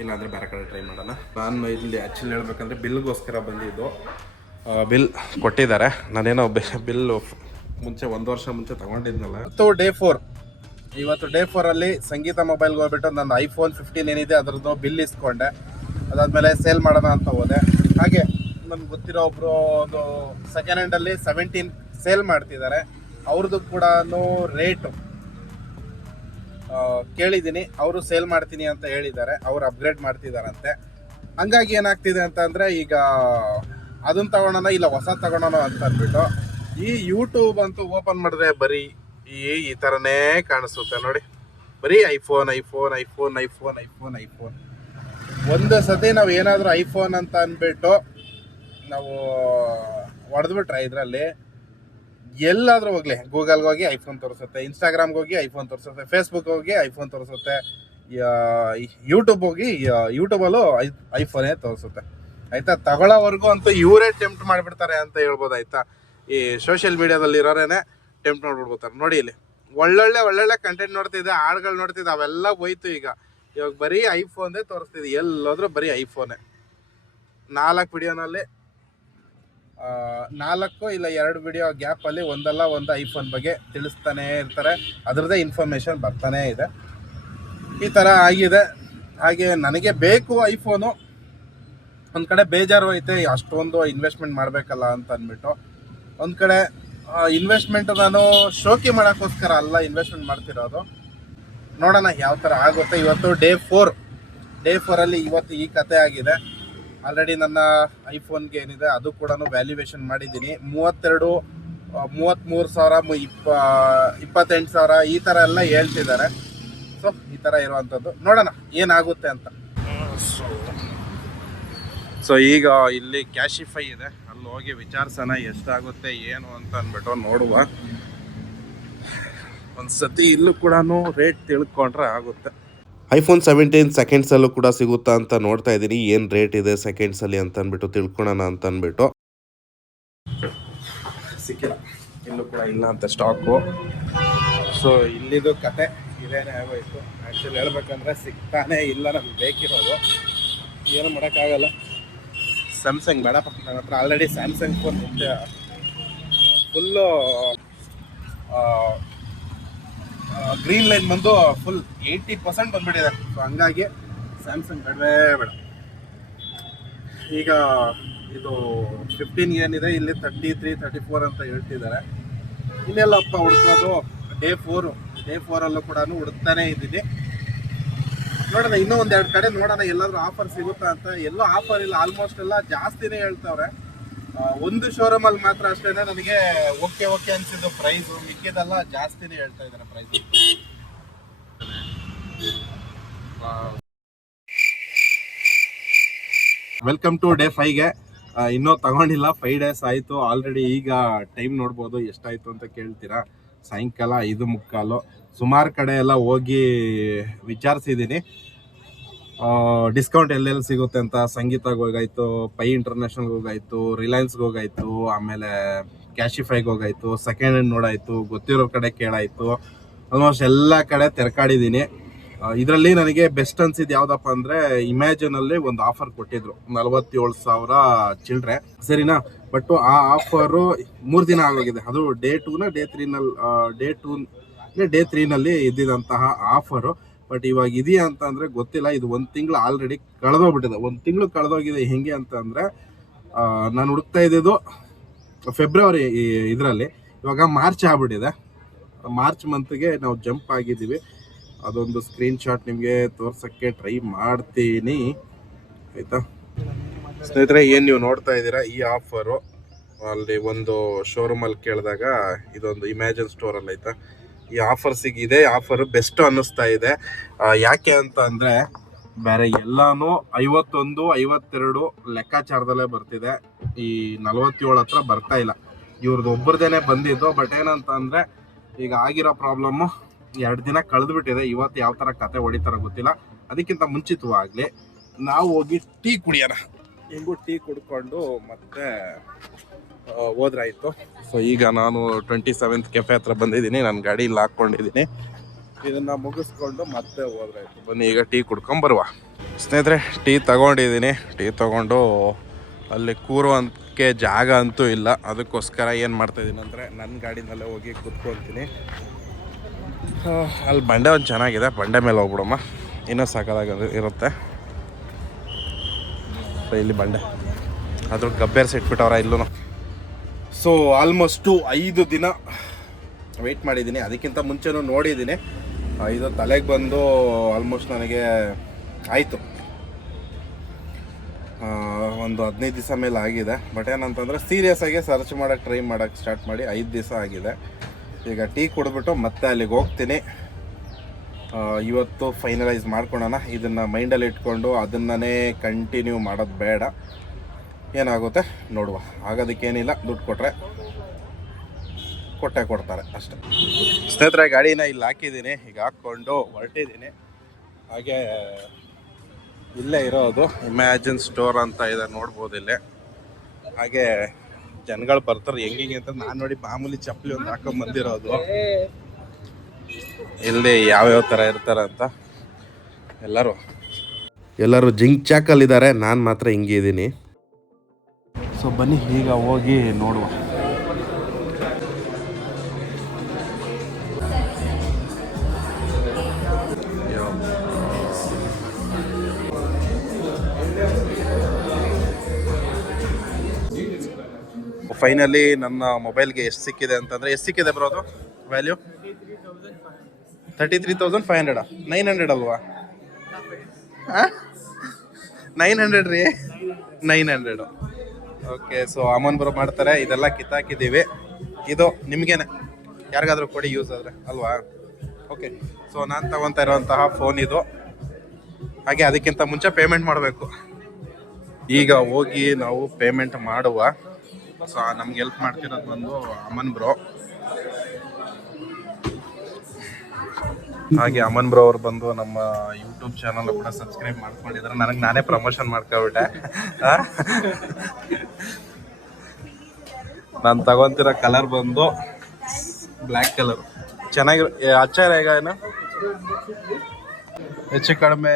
ಇಲ್ಲಾಂದರೆ ಬೇರೆ ಕಡೆ ಟ್ರೈ ಮಾಡೋಣ. ನಾನು ಇಲ್ಲಿ ಆ್ಯಕ್ಚುಲಿ ಹೇಳ್ಬೇಕಂದ್ರೆ ಬಿಲ್ಗೋಸ್ಕರ ಬಂದಿದ್ದು. ಬಿಲ್ ಕೊಟ್ಟಿದ್ದಾರೆ. ನಾನೇನೋ ಬಿಲ್ ಮುಂಚೆ 1 ವರ್ಷ ಮುಂಚೆ ತಗೊಂಡಿದ್ನಲ್ಲ. ಇವತ್ತು ಡೇ 4ಅಲ್ಲಿ ಸಂಗೀತ ಮೊಬೈಲ್ಗೆ ಹೋಗ್ಬಿಟ್ಟು ನನ್ನ iPhone 15 ಏನಿದೆ ಅದರದ್ದು ಬಿಲ್ ಇಸ್ಕೊಂಡೆ. ಅದಾದಮೇಲೆ ಸೇಲ್ ಮಾಡೋಣ ಅಂತ ಹೋದೆ. ಹಾಗೆ ನಮ್ಗೆ ಗೊತ್ತಿರೋ ಒಬ್ಬರು ಒಂದು ಸೆಕೆಂಡ್ ಹ್ಯಾಂಡಲ್ಲಿ 17 ಸೇಲ್ ಮಾಡ್ತಿದ್ದಾರೆ. ಅವ್ರದ್ದು ಕೂಡ ರೇಟು ಕೇಳಿದ್ದೀನಿ. ಅವರು ಸೇಲ್ ಮಾಡ್ತೀನಿ ಅಂತ ಹೇಳಿದ್ದಾರೆ. ಅವರು ಅಪ್ಗ್ರೇಡ್ ಮಾಡ್ತಿದ್ದಾರಂತೆ. ಹಂಗಾಗಿ ಏನಾಗ್ತಿದೆ ಅಂತಂದರೆ ಈಗ ಅದನ್ನು ತಗೊಳೋಣ ಇಲ್ಲ ಹೊಸ ತಗೊಳೋಣ ಅಂತ ಅಂದ್ಬಿಟ್ಟು ಈ ಯೂಟ್ಯೂಬ್ ಅಂತೂ ಓಪನ್ ಮಾಡಿದ್ರೆ ಬರೀ ಈ ಥರನೇ ಕಾಣಿಸುತ್ತೆ ನೋಡಿ. ಬರೀ ಐಫೋನ್. ಒಂದು ಸತಿ ನಾವು ಏನಾದರೂ ಐಫೋನ್ ಅಂತ ಅಂದ್ಬಿಟ್ಟು ನಾವು ಹೊಡೆದ್ಬಿಟ್ರೆ ಇದರಲ್ಲಿ ಎಲ್ಲಾದರೂ ಹೋಗಲಿ, ಗೂಗಲ್ಗೆ ಹೋಗಿ ಐಫೋನ್ ತೋರಿಸುತ್ತೆ, ಇನ್ಸ್ಟಾಗ್ರಾಮ್ಗೆ ಹೋಗಿ ಐಫೋನ್ ತೋರಿಸುತ್ತೆ, ಫೇಸ್ಬುಕ್ ಹೋಗಿ ಐಫೋನ್ ತೋರಿಸುತ್ತೆ, ಯೂಟ್ಯೂಬಲ್ಲೂ ಐಫೋನೇ ತೋರಿಸುತ್ತೆ ಆಯಿತಾ. ತಗೊಳ್ಳೋವರೆಗೂ ಅಂತೂ ಇವರೇ ಟೆಂಪ್ಟ್ ಮಾಡಿಬಿಡ್ತಾರೆ ಅಂತ ಹೇಳ್ಬೋದು ಆಯಿತಾ. ಈ ಸೋಷಿಯಲ್ ಮೀಡಿಯಾದಲ್ಲಿ ಇರೋರೇನೆ ಟೆಂಪ್ಟ್ ಮಾಡಿಬಿಡ್ಬೋತಾರೆ. ನೋಡಿ ಇಲ್ಲಿ ಒಳ್ಳೊಳ್ಳೆ ಕಂಟೆಂಟ್ ನೋಡ್ತಿದ್ದೆ, ಹಾಡುಗಳು ನೋಡ್ತಿದ್ದೆ, ಅವೆಲ್ಲ ಹೋಯ್ತು. ಇವಾಗ ಬರೀ ಐಫೋನ್ದೇ ತೋರಿಸ್ತಿದ್ದೆ. ಎಲ್ಲೋದ್ರೂ ಬರೀ ಐಫೋನೇ. 4 ವಿಡಿಯೋನಲ್ಲಿ 4 ಇಲ್ಲ 2 ವಿಡಿಯೋ ಗ್ಯಾಪಲ್ಲಿ ಒಂದಲ್ಲ ಒಂದು ಐಫೋನ್ ಬಗ್ಗೆ ತಿಳಿಸ್ತಾನೇ ಇರ್ತಾರೆ. ಅದರದ್ದೇ ಇನ್ಫಾರ್ಮೇಷನ್ ಬರ್ತಾನೇ ಇದೆ. ಈ ಥರ ಆಗಿದೆ. ಹಾಗೆ ನನಗೆ ಬೇಕು ಐಫೋನು. ಒಂದು ಕಡೆ ಬೇಜಾರು ಐತೆ, ಅಷ್ಟೊಂದು ಇನ್ವೆಸ್ಟ್ಮೆಂಟ್ ಮಾಡಬೇಕಲ್ಲ ಅಂತ ಅಂದ್ಬಿಟ್ಟು. ಒಂದು ಕಡೆ ಇನ್ವೆಸ್ಟ್ಮೆಂಟು ನಾನು ಶೋಕಿ ಮಾಡೋಕ್ಕೋಸ್ಕರ ಅಲ್ಲ ಇನ್ವೆಸ್ಟ್ಮೆಂಟ್ ಮಾಡ್ತಿರೋದು. ನೋಡೋಣ ಯಾವ ಥರ ಆಗುತ್ತೆ. ಇವತ್ತು ಡೇ 4ಅಲ್ಲಿ ಇವತ್ತು ಈ ಕತೆ ಆಗಿದೆ. ಆಲ್ರೆಡಿ ನನ್ನ ಐಫೋನ್ಗೆ ಏನಿದೆ ಅದು ಕೂಡ ವ್ಯಾಲ್ಯೂಯೇಷನ್ ಮಾಡಿದ್ದೀನಿ. 33,000 28,000 ಈ ಥರ ಎಲ್ಲ ಹೇಳ್ತಿದ್ದಾರೆ. ಸೊ ಈ ಥರ ಇರುವಂಥದ್ದು. ನೋಡೋಣ ಏನಾಗುತ್ತೆ ಅಂತ. ಸೊ ಈಗ ಇಲ್ಲಿ ಕ್ಯಾಶಿಫೈ ಇದೆ, ಅಲ್ಲಿ ಹೋಗಿ ವಿಚಾರಿಸೋಣ ಎಷ್ಟಾಗುತ್ತೆ ಏನು ಅಂತ ಅಂದ್ಬಿಟ್ಟು ನೋಡುವ. ಒಂದು ಸತಿ ಇಲ್ಲೂ ಕೂಡ ರೇಟ್ ತಿಳ್ಕೊಂಡ್ರೆ ಆಗುತ್ತೆ. ಐಫೋನ್ 17 ಸೆಕೆಂಡ್ಸಲ್ಲೂ ಕೂಡ ಸಿಗುತ್ತಾ ಅಂತ ನೋಡ್ತಾ ಇದ್ದೀನಿ, ಏನು ರೇಟ್ ಇದೆ ಸೆಕೆಂಡ್ಸಲ್ಲಿ ಅಂತ ಅಂದ್ಬಿಟ್ಟು ತಿಳ್ಕೊಳ್ಳೋಣ ಅಂತ ಅಂದ್ಬಿಟ್ಟು. ಸಿಕ್ಕಿಲ್ಲ, ಇಲ್ಲೂ ಕೂಡ ಇಲ್ಲ ಅಂತ ಸ್ಟಾಕು. ಸೊ ಇಲ್ಲಿದು ಕತೆ ಇದೇನೇ ಆಗೋಯ್ತು. ಆ್ಯಕ್ಚುಲಿ ಹೇಳ್ಬೇಕಂದ್ರೆ ಸಿಗ್ತಾನೆ ಇಲ್ಲ ನಮ್ಗೆ ಬೇಕಿರೋದು, ಏನು ಮಾಡೋಕ್ಕಾಗಲ್ಲ. ಸ್ಯಾಮ್ಸಂಗ್ ಬೇಡಪ್ಪ, ನನ್ನ ಹತ್ರ ಆಲ್ರೆಡಿ ಸ್ಯಾಮ್ಸಂಗ್ ಫೋನ್ ಮುಂಚೆ ಫುಲ್ಲು ಗ್ರೀನ್ ಲೈನ್ ಬಂದು ಫುಲ್ 80% ಬಂದ್ಬಿಟ್ಟಿದೆ. ಸೊ ಹಂಗಾಗಿ ಸ್ಯಾಮ್ಸಂಗ್ ಬೇಡವೇ ಬೇಡ. ಈಗ ಇದು 15 ಏನಿದೆ, ಇಲ್ಲಿ 33, 34 ಅಂತ ಹೇಳ್ತಿದ್ದಾರೆ. ಇನ್ನೆಲ್ಲಪ್ಪ ಹುಡ್ಕೋದು, ಡೇ 4 ಕೂಡ ಹುಡುಕ್ತಾನೆ ಇದ್ದೀನಿ. ನೋಡೋಣ ಇನ್ನೂ ಒಂದೆರಡು ಕಡೆ ನೋಡೋಣ ಎಲ್ಲಾದ್ರೂ ಆಫರ್ ಸಿಗುತ್ತಾ ಅಂತ. ಎಲ್ಲೂ ಆಫರ್ ಇಲ್ಲ, ಆಲ್ಮೋಸ್ಟ್ ಎಲ್ಲ ಜಾಸ್ತಿನೇ ಹೇಳ್ತಾವ್ರೆ. ಒಂದು ಶೋರೂಮಲ್ಲಿ ಮಾತ್ರ ಅಷ್ಟೇ ನನಗೆ ಓಕೆ ಅನ್ಸಿದ್ದು ಪ್ರೈಸು, ಮಿಕ್ಕಿದೆಲ್ಲ ಜಾಸ್ತಿನೇ ಹೇಳ್ತಾ ಇದ್ದಾರೆ ಪ್ರೈಸ್. ವೆಲ್ಕಮ್ ಟು ಡೇ 5ಗೆ. ಇನ್ನೂ ತಗೊಂಡಿಲ್ಲ, 5 ಡೇಸ್ ಆಯಿತು ಆಲ್ರೆಡಿ. ಈಗ ಟೈಮ್ ನೋಡ್ಬೋದು ಎಷ್ಟಾಯಿತು ಅಂತ ಕೇಳ್ತೀರಾ. ಸಾಯಂಕಾಲ 5:15. ಸುಮಾರು ಕಡೆ ಎಲ್ಲ ಹೋಗಿ ವಿಚಾರಿಸಿದ್ದೀನಿ ಡಿಸ್ಕೌಂಟ್ ಎಲ್ಲೆಲ್ಲಿ ಸಿಗುತ್ತೆ ಅಂತ. ಸಂಗೀತಗೆ ಹೋಗಾಯ್ತು, ಪೈ ಇಂಟರ್ನ್ಯಾಷನಲ್ಗೆ ಹೋಗಾಯ್ತು, ರಿಲಯನ್ಸ್ಗೆ ಹೋಗಾಯ್ತು, ಆಮೇಲೆ ಕ್ಯಾಶಿಫೈಗೆ ಹೋಗಾಯ್ತು, ಸೆಕೆಂಡ್ ಹ್ಯಾಂಡ್ ನೋಡಾಯಿತು, ಗೊತ್ತಿರೋ ಕಡೆ ಕೇಳಾಯಿತು. ಆಲ್ಮೋಸ್ಟ್ ಎಲ್ಲ ಕಡೆ ತೆರಕಾಡಿದ್ದೀನಿ. ಇದರಲ್ಲಿ ನನಗೆ ಬೆಸ್ಟ್ ಅನ್ಸಿದ್ದು ಯಾವುದಪ್ಪ ಅಂದರೆ, ಇಮ್ಯಾಜಿನಲ್ಲಿ ಒಂದು ಆಫರ್ ಕೊಟ್ಟಿದ್ರು 47,000 ಚಿಲ್ಡ್ರೆ, ಸರಿನಾ. ಬಟ್ ಆ ಆಫರು 3 ದಿನ ಆಗೋಗಿದೆ. ಅದು ಡೇ 3ನಲ್ಲಿ ಇದ್ದಿದ್ದಂತಹ ಆಫರು. ಬಟ್ ಇವಾಗ ಇದೆಯಾ ಅಂತ ಅಂದರೆ ಗೊತ್ತಿಲ್ಲ. ಇದು 1 ತಿಂಗಳು ಆಲ್ರೆಡಿ ಕಳೆದೋಗ್ಬಿಟ್ಟಿದೆ. 1 ತಿಂಗಳು ಕಳೆದೋಗಿದೆ. ಹೆಂಗೆ ಅಂತ ಅಂದರೆ, ನಾನು ಹುಡುಕ್ತಾ ಇದ್ದಿದ್ದು ಫೆಬ್ರವರಿ ಇದರಲ್ಲಿ, ಇವಾಗ ಮಾರ್ಚ್ ಆಗ್ಬಿಟ್ಟಿದೆ. ಮಾರ್ಚ್ ಮಂತ್ಗೆ ನಾವು ಜಂಪ್ ಆಗಿದ್ದೀವಿ. ಅದೊಂದು ಸ್ಕ್ರೀನ್ಶಾಟ್ ನಿಮಗೆ ತೋರ್ಸೋಕ್ಕೆ ಟ್ರೈ ಮಾಡ್ತೀನಿ, ಆಯಿತಾ ಸ್ನೇಹಿತರೆ. ಏನು ನೀವು ನೋಡ್ತಾ ಇದ್ದೀರಾ ಈ ಆಫರು, ಅಲ್ಲಿ ಒಂದು ಶೋರೂಮಲ್ಲಿ ಕೇಳಿದಾಗ ಇದೊಂದು ಇಮ್ಯಾಜಿನ್ ಸ್ಟೋರಲ್ಲಿ ಆಯಿತಾ, ಈ ಆಫರ್ಸಿಗೆ ಇದೇ ಆಫರು ಬೆಸ್ಟ್ ಅನ್ನಿಸ್ತಾ ಇದೆ. ಯಾಕೆ ಅಂತ ಅಂದರೆ, ಬೇರೆ ಎಲ್ಲಾನು 51, 52 ಲೆಕ್ಕಾಚಾರದಲ್ಲೇ ಬರ್ತಿದೆ. ಈ 47 ಹತ್ರ ಬರ್ತಾ ಇಲ್ಲ. ಇವ್ರದ್ದು ಒಬ್ಬರದೇನೆ ಬಂದಿದ್ದು. ಬಟ್ ಏನಂತ ಅಂದರೆ, ಈಗ ಆಗಿರೋ ಪ್ರಾಬ್ಲಮ್ಮು 2 ದಿನ ಕಳೆದುಬಿಟ್ಟಿದೆ. ಇವತ್ತು ಯಾವ ಥರ ಕತೆ ಹೊಡಿತಾರ ಗೊತ್ತಿಲ್ಲ. ಅದಕ್ಕಿಂತ ಮುಂಚಿತವಾಗಲಿ ನಾವು ಹೋಗಿ ಟೀ ಕುಡಿಯೋಣ. ಹೆಂಗೂ ಟೀ ಕುಡ್ಕೊಂಡು ಮತ್ತೆ ಹೋದ್ರಾಯ್ತು. ಸೊ ಈಗ ನಾನು 27th ಕೆಫೆ ಹತ್ರ ಬಂದಿದ್ದೀನಿ. ನನ್ನ ಗಾಡಿ ಇಲ್ಲಿ ಹಾಕ್ಕೊಂಡಿದ್ದೀನಿ. ಇದನ್ನು ಮುಗಿಸ್ಕೊಂಡು ಮತ್ತೆ ಹೋದ್ರಾಯ್ತು. ಬನ್ನಿ ಈಗ ಟೀ ಕುಡ್ಕೊಂಬರುವ. ಸ್ನೇಹಿತರೆ, ಟೀ ತಗೊಂಡಿದ್ದೀನಿ. ಟೀ ತಗೊಂಡು ಅಲ್ಲಿ ಕೂರುವಂತೆ ಜಾಗ ಅಂತೂ ಇಲ್ಲ. ಅದಕ್ಕೋಸ್ಕರ ಏನು ಮಾಡ್ತಾಯಿದ್ದೀನಿ ಅಂದರೆ, ನನ್ನ ಗಾಡಿನಲ್ಲೇ ಹೋಗಿ ಕೂತ್ಕೊಳ್ತೀನಿ. ಅಲ್ಲಿ ಬಂಡೆ ಒಂದು ಚೆನ್ನಾಗಿದೆ, ಬಂಡೆ ಮೇಲೆ ಹೋಗ್ಬಿಡಮ್ಮ, ಇನ್ನೂ ಸಾಕಾದಾಗ ಇರುತ್ತೆ. ಇಲ್ಲಿ ಬಂಡೆ ಅದ್ರ ಗಬ್ಬೇರ್ಸ್ ಇಟ್ಬಿಟ್ಟವ್ರ ಇಲ್ಲೂ. ಸೊ ಆಲ್ಮೋಸ್ಟು 5 ದಿನ ವೆಯ್ಟ್ ಮಾಡಿದ್ದೀನಿ. ಅದಕ್ಕಿಂತ ಮುಂಚೆನೂ ನೋಡಿದ್ದೀನಿ. ಇದು ತಲೆಗೆ ಬಂದು ಆಲ್ಮೋಸ್ಟ್ ನನಗೆ ಆಯಿತು ಒಂದು 15 ದಿವಸ ಮೇಲೆ ಆಗಿದೆ. ಬಟ್ ಏನಂತಂದರೆ, ಸೀರಿಯಸ್ ಆಗಿ ಸರ್ಚ್ ಮಾಡೋಕ್ಕೆ ಸ್ಟಾರ್ಟ್ ಮಾಡಿ 5 ದಿವಸ ಆಗಿದೆ. ಈಗ ಟೀ ಕುಡಿದ್ಬಿಟ್ಟು ಮತ್ತೆ ಅಲ್ಲಿಗೆ ಹೋಗ್ತೀನಿ. ಇವತ್ತು ಫೈನಲೈಸ್ ಮಾಡ್ಕೊಳ್ಳೋಣ. ಇದನ್ನು ಮೈಂಡಲ್ಲಿ ಇಟ್ಕೊಂಡು ಅದನ್ನೇ ಕಂಟಿನ್ಯೂ ಮಾಡೋದು ಬೇಡ. ಏನಾಗುತ್ತೆ ನೋಡುವ. ಆಗೋದಕ್ಕೇನಿಲ್ಲ, ದುಡ್ಡು ಕೊಡ್ತಾರೆ ಅಷ್ಟೆ. ಸ್ನೇಹಿತರೆ, ಗಾಡಿನ ಇಲ್ಲಿ ಹಾಕಿದ್ದೀನಿ. ಈಗ ಹಾಕ್ಕೊಂಡು ಹೊರಟಿದ್ದೀನಿ. ಹಾಗೆ ಇಲ್ಲೇ ಇರೋದು ಇಮ್ಯಾಜಿನ್ ಸ್ಟೋರ್ ಅಂತ ಇದೆ, ನೋಡ್ಬೋದು ಇಲ್ಲೇ. ಹಾಗೆ ಜನಗಳು ಬರ್ತಾರೆ ಹೆಂಗೆ ಅಂತ. ನಾನು ನೋಡಿ ಮಾಮೂಲಿ ಚಪ್ಪಲಿ ಒಂದು ಹಾಕೊಂಡ್ ಬಂದಿರೋದು. ಇಲ್ಲಿ ಯಾವ್ಯಾವ ಥರ ಇರ್ತಾರಂತ ಎಲ್ಲರೂ ಜಿಂಕ್ ಚಾಕಲ್ಲಿದ್ದಾರೆ. ನಾನು ಮಾತ್ರ ಹಿಂಗೆ ಇದ್ದೀನಿ. ಸೊ ಬನ್ನಿ ಈಗ ಹೋಗಿ ನೋಡುವ. ಫೈನಲಿ ನನ್ನ ಮೊಬೈಲ್ಗೆ ಎಷ್ಟು ಸಿಕ್ಕಿದೆ ಅಂತಂದರೆ, ಎಷ್ಟು ಸಿಕ್ಕಿದೆ ಬ್ರೋ ಅದು ವ್ಯಾಲ್ಯೂ? 33,500. 900 ಅಲ್ವಾ? 900 ರೀ, 900. ಓಕೆ. ಸೊ ಅಮನ್ ಬರೋ ಮಾಡ್ತಾರೆ. ಇದೆಲ್ಲ ಕಿತ್ತಾಕಿದ್ದೀವಿ. ಇದು ನಿಮಗೇನೆ, ಯಾರಿಗಾದ್ರೂ ಕೊಡಿ ಯೂಸ್ ಆದರೆ ಅಲ್ವಾ. ಓಕೆ. ಸೊ ನಾನು ತಗೊತಾ ಇರೋಂತಹ ಫೋನ್ ಇದು. ಹಾಗೆ ಅದಕ್ಕಿಂತ ಮುಂಚೆ ಪೇಮೆಂಟ್ ಮಾಡಬೇಕು. ಈಗ ಹೋಗಿ ನಾವು ಪೇಮೆಂಟ್ ಮಾಡುವ. ಸೊ ನಮ್ಗೆ ಹೆಲ್ಪ್ ಮಾಡ್ತಿರೋದು ಬಂದು ಅಮನ್ ಬ್ರೋ. ಹಾಗೆ ಅಮನ್ ಬ್ರೋ ಅವ್ರು ಬಂದು ನಮ್ಮ ಯೂಟ್ಯೂಬ್ ಚಾನಲ್ ಕೂಡ ಸಬ್ಸ್ಕ್ರೈಬ್ ಮಾಡ್ಕೊಂಡಿದ್ದಾರೆ. ನನಗೆ ನಾನೇ ಪ್ರಮೋಷನ್ ಮಾಡ್ಕೊಬಿಟ್ಟೆ. ನಾನು ತಗೊಂತಿರೋ ಕಲರ್ ಬಂದು ಬ್ಲ್ಯಾಕ್ ಕಲರ್. ಚೆನ್ನಾಗಿರೋ ಆಚಾರ ಈಗ ಏನು ಹೆಚ್ಚು ಕಡಿಮೆ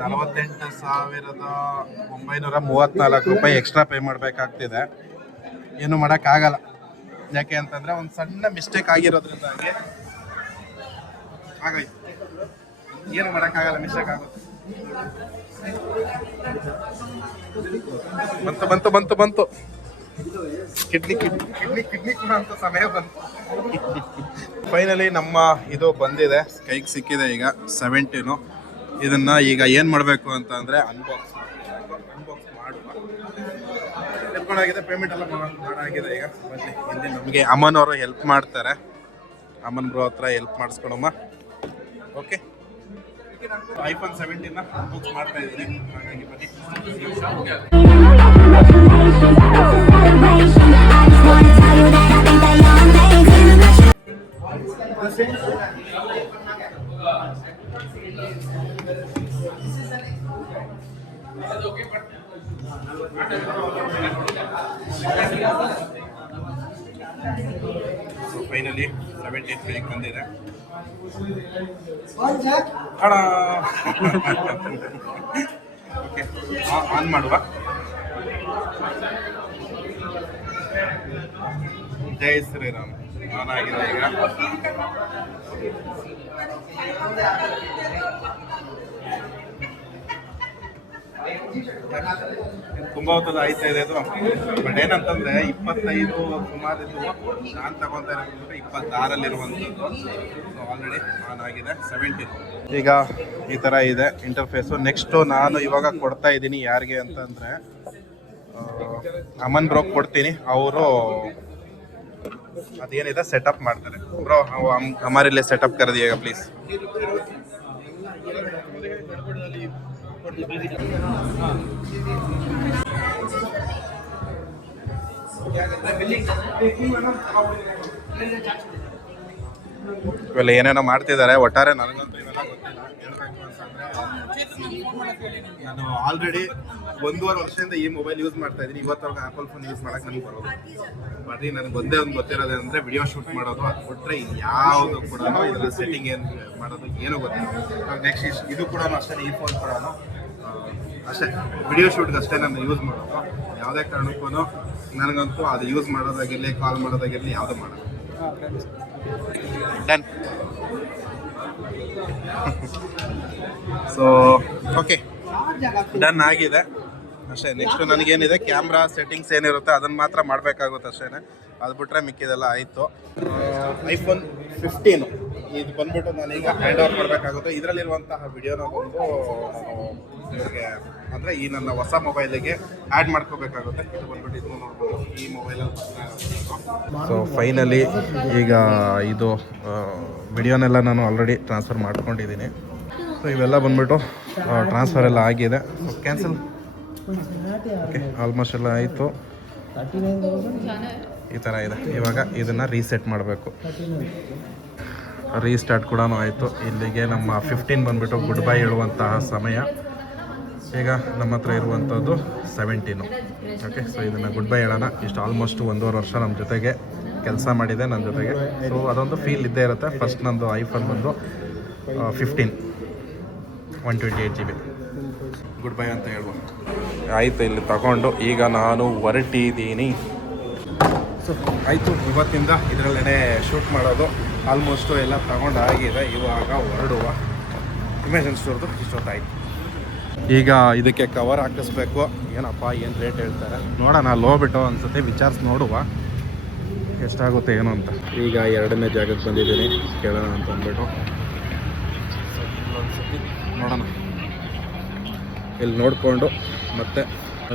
48,934 ರೂಪಾಯಿ ಎಕ್ಸ್ಟ್ರಾ ಪೇ ಮಾಡಬೇಕಾಗ್ತಿದೆ. ಏನು ಮಾಡೋಕ್ಕಾಗಲ್ಲ. ಯಾಕೆ ಅಂತಂದರೆ ಒಂದು ಸಣ್ಣ ಮಿಸ್ಟೇಕ್ ಆಗಿರೋದ್ರಿಂದಾಗಿ ಆಗೋಯ್ತು. ಏನು ಮಾಡೋಕ್ಕಾಗಲ್ಲ, ಮಿಸ್ಟೇಕ್ ಆಗುತ್ತೆ. ಬಂತು ಬಂತು ಬಂತು ಬಂತು ಕಿಡ್ನಿ ಕೂಡ ಅಂತ ಸಮಯ ಬಂತು. ಫೈನಲಿ ನಮ್ಮ ಇದು ಬಂದಿದೆ, ಕೈಗೆ ಸಿಕ್ಕಿದೆ ಈಗ 17. ಇದನ್ನ ಈಗ ಏನ್ ಮಾಡಬೇಕು ಅಂತ ಅಂದ್ರೆ ಅನ್ಬಾಕ್ಸ್ ಮಾಡುವ. ಎತ್ಕೊಂಡಾಗಿದೆ, ಪೇಮೆಂಟ್ ಎಲ್ಲ ಮಾಡಾಗಿದೆ. ಈಗ ಬನ್ನಿ, ಇಲ್ಲಿ ನಮಗೆ ಅಮನ್ ಅವರು ಹೆಲ್ಪ್ ಮಾಡ್ತಾರೆ. ಅಮನ್ ಬ್ರೋ ಹತ್ರ ಹೆಲ್ಪ್ ಮಾಡಿಸ್ಕೊಳಮ್ಮ. ಓಕೆ, iPhone 17 ಅನ್ಬಾಕ್ಸ್ ಮಾಡ್ತಾ ಇದ್ದೀನಿ. ಹಾಗಾಗಿ ಬನ್ನಿ. ಫೈನಲಿ 17 ಕೈಗೆ ಬಂದಿದೆ. ಓಕೆ, ಆನ್ ಮಾಡುವ. ಜೈ ಶ್ರೀರಾಮ್. ಆನ್ ಆಗಿದೆ ಈಗ. ತುಂಬಾ ಹೊತ್ತದ ಆಯ್ತಾ ಇದೆ ಇದು. ಬಟ್ ಏನಂತಂದ್ರೆ 25 ಸುಮಾರು ಇದ್ದು, ನಾನು ತಗೊಂತಾ ಇರೋದು 26 ಆಲ್ರೆಡಿ ಆನ್ ಆಗಿದೆ. 17 ಈಗ ಈ ತರ ಇದೆ ಇಂಟರ್ಫೇಸು. ನೆಕ್ಸ್ಟ್ ನಾನು ಇವಾಗ ಕೊಡ್ತಾ ಇದ್ದೀನಿ ಯಾರಿಗೆ ಅಂತಂದ್ರೆ ಅಮನ್ ಬ್ರೋ ಕೊಡ್ತೀನಿ. ಅವರು ಅದೇನಿದೆ ಸೆಟಪ್ ಮಾಡ್ತಾರೆ. ಬ್ರೋ हमारे लिए सेटअप कर दिएगा प्लीज. ಇವೆಲ್ಲ ಏನೇನೋ ಮಾಡ್ತಿದ್ದಾರೆ. ಒಟ್ಟಾರೆ ನನಗಂತೂ ಇವೆಲ್ಲ ಗೊತ್ತಿಲ್ಲ. ಹೇಳ್ಬೇಕು ಅಂತಂದ್ರೆ ನಾನು ಆಲ್ರೆಡಿ 1.5 ವರ್ಷದಿಂದ ಈ ಮೊಬೈಲ್ ಯೂಸ್ ಮಾಡ್ತಾ ಇದ್ದೀನಿ. ಇವತ್ತವರೆಗೂ ಆಪಲ್ ಫೋನ್ ಯೂಸ್ ಮಾಡಕ್ಕೆ ನನಗೆ ಬರೋದು. ಬರೀ ನನಗೆ ಒಂದೇ ಒಂದು ಗೊತ್ತಿರೋದು ಅಂದರೆ ವಿಡಿಯೋ ಶೂಟ್ ಮಾಡೋದು. ಅದು ಕೊಟ್ಟರೆ ಯಾವುದು ಕೂಡ ಇದರಲ್ಲಿ ಸೆಟ್ಟಿಂಗ್ ಏನು ಮಾಡೋದು ಏನೂ ಗೊತ್ತಿಲ್ಲ. ನೆಕ್ಸ್ಟ್ ಇದು ಕೂಡ ಅಷ್ಟೇ, ಈ ಫೋನ್ ಕೂಡ ಅಷ್ಟೇ ವಿಡಿಯೋ ಶೂಟ್ಗೆ ಅಷ್ಟೇ ನಾನು ಯೂಸ್ ಮಾಡೋದು. ಯಾವುದೇ ಕಾರಣಕ್ಕೂ ನನಗಂತೂ ಅದು ಯೂಸ್ ಮಾಡೋದಾಗಿರಲಿ, ಕಾಲ್ ಮಾಡೋದಾಗಿರಲಿ ಯಾವುದೂ ಮಾಡೋದು. ಡನ್. ಸೊ ಓಕೆ, ಡನ್ ಆಗಿದೆ ಅಷ್ಟೇ. ನೆಕ್ಸ್ಟ್ ನನಗೇನಿದೆ ಕ್ಯಾಮ್ರಾ ಸೆಟ್ಟಿಂಗ್ಸ್ ಏನಿರುತ್ತೆ ಅದನ್ನು ಮಾತ್ರ ಮಾಡಬೇಕಾಗುತ್ತೆ ಅಷ್ಟೇ. ಅದು ಬಿಟ್ಟರೆ ಮಿಕ್ಕಿದೆಲ್ಲ ಆಯಿತು. iPhone 15 ಇದು ಬಂದ್ಬಿಟ್ಟು ನಾನೀಗ ಹ್ಯಾಂಡ್ ಓವರ್ ಮಾಡಬೇಕಾಗುತ್ತೆ. ಇದರಲ್ಲಿರುವಂತಹ ವಿಡಿಯೋನ ಬಂದು ನಾನು ಇವ್ರಿಗೆ ಅಂದರೆ ಈ ನನ್ನ ಹೊಸ ಮೊಬೈಲಿಗೆ ಆ್ಯಡ್ ಮಾಡ್ಕೋಬೇಕಾಗುತ್ತೆ. ಇದು ಬಂದ್ಬಿಟ್ಟು ಇದನ್ನು ನೋಡ್ಬೋದು ಈ ಮೊಬೈಲಲ್ಲಿ. ಸೊ ಫೈನಲಿ ಈಗ ಇದು ವಿಡಿಯೋನೆಲ್ಲ ನಾನು ಆಲ್ರೆಡಿ ಟ್ರಾನ್ಸ್ಫರ್ ಮಾಡ್ಕೊಂಡಿದ್ದೀನಿ. ಸೊ ಇವೆಲ್ಲ ಬಂದ್ಬಿಟ್ಟು ಟ್ರಾನ್ಸ್ಫರ್ ಎಲ್ಲ ಆಗಿದೆ. So cancel. ಓಕೆ, ಆಲ್ಮೋಸ್ಟ್ ಎಲ್ಲ ಆಯಿತು. ಈ ಥರ ಇದೆ. ಇವಾಗ ಇದನ್ನು ರೀಸೆಟ್ ಮಾಡಬೇಕು. ರೀಸ್ಟಾರ್ಟ್ ಕೂಡ ಆಯಿತು. ಇಲ್ಲಿಗೆ ನಮ್ಮ 15 ಬಂದುಬಿಟ್ಟು ಗುಡ್ ಬೈ ಹೇಳುವಂತಹ ಸಮಯ. ಈಗ ನಮ್ಮ ಹತ್ರ ಇರುವಂಥದ್ದು 17. ಓಕೆ, ಸೊ ಇದನ್ನು ಗುಡ್ ಬೈ ಹೇಳೋಣ. ಇಷ್ಟು ಆಲ್ಮೋಸ್ಟ್ 1.5 ವರ್ಷ ನಮ್ಮ ಜೊತೆಗೆ ಕೆಲಸ ಮಾಡಿದೆ, ನನ್ನ ಜೊತೆಗೆ. ಸೊ ಅದೊಂದು ಫೀಲ್ ಇದ್ದೇ ಇರುತ್ತೆ. ಫಸ್ಟ್ ನಂದು ಐಫೋನ್ ಬಂದು 15 128 GB. ಗುಡ್ ಬೈ ಅಂತ ಹೇಳ್ಬೋದು. ಆಯಿತು, ಇಲ್ಲಿ ತಗೊಂಡು ಈಗ ನಾನು ಹೊರಟಿದ್ದೀನಿ. ಸೊ ಆಯಿತು, ಇವತ್ತಿಂದ ಇದರಲ್ಲೇ ಶೂಟ್ ಮಾಡೋದು ಆಲ್ಮೋಸ್ಟು ಎಲ್ಲ ತಗೊಂಡಾಗಿದೆ. ಇವಾಗ ಹೊರಡುವ. ಇಮೇಜನ್ ಸ್ಟೋರ್ದು ಇಷ್ಟೊತ್ತಾಯಿತು. ಈಗ ಇದಕ್ಕೆ ಕವರ್ ಹಾಕಿಸ್ಬೇಕು. ಏನಪ್ಪ ಏನು ರೇಟ್ ಹೇಳ್ತಾರೆ ನೋಡೋಣ. ಅಲ್ಲಿ ಹೋಗ್ಬಿಟ್ಟು ಅನ್ಸುತ್ತೆ ವಿಚಾರಿಸಿ ನೋಡುವ ಎಷ್ಟಾಗುತ್ತೆ ಏನು ಅಂತ. ಈಗ 2ನೇ ಜಾಗಕ್ಕೆ ಬಂದಿದ್ದೀನಿ, ಕೇಳೋಣ ಅಂತ ಅಂದ್ಬಿಟ್ಟು. ನೋಡೋಣ, ಇಲ್ಲಿ ನೋಡಿಕೊಂಡು ಮತ್ತೆ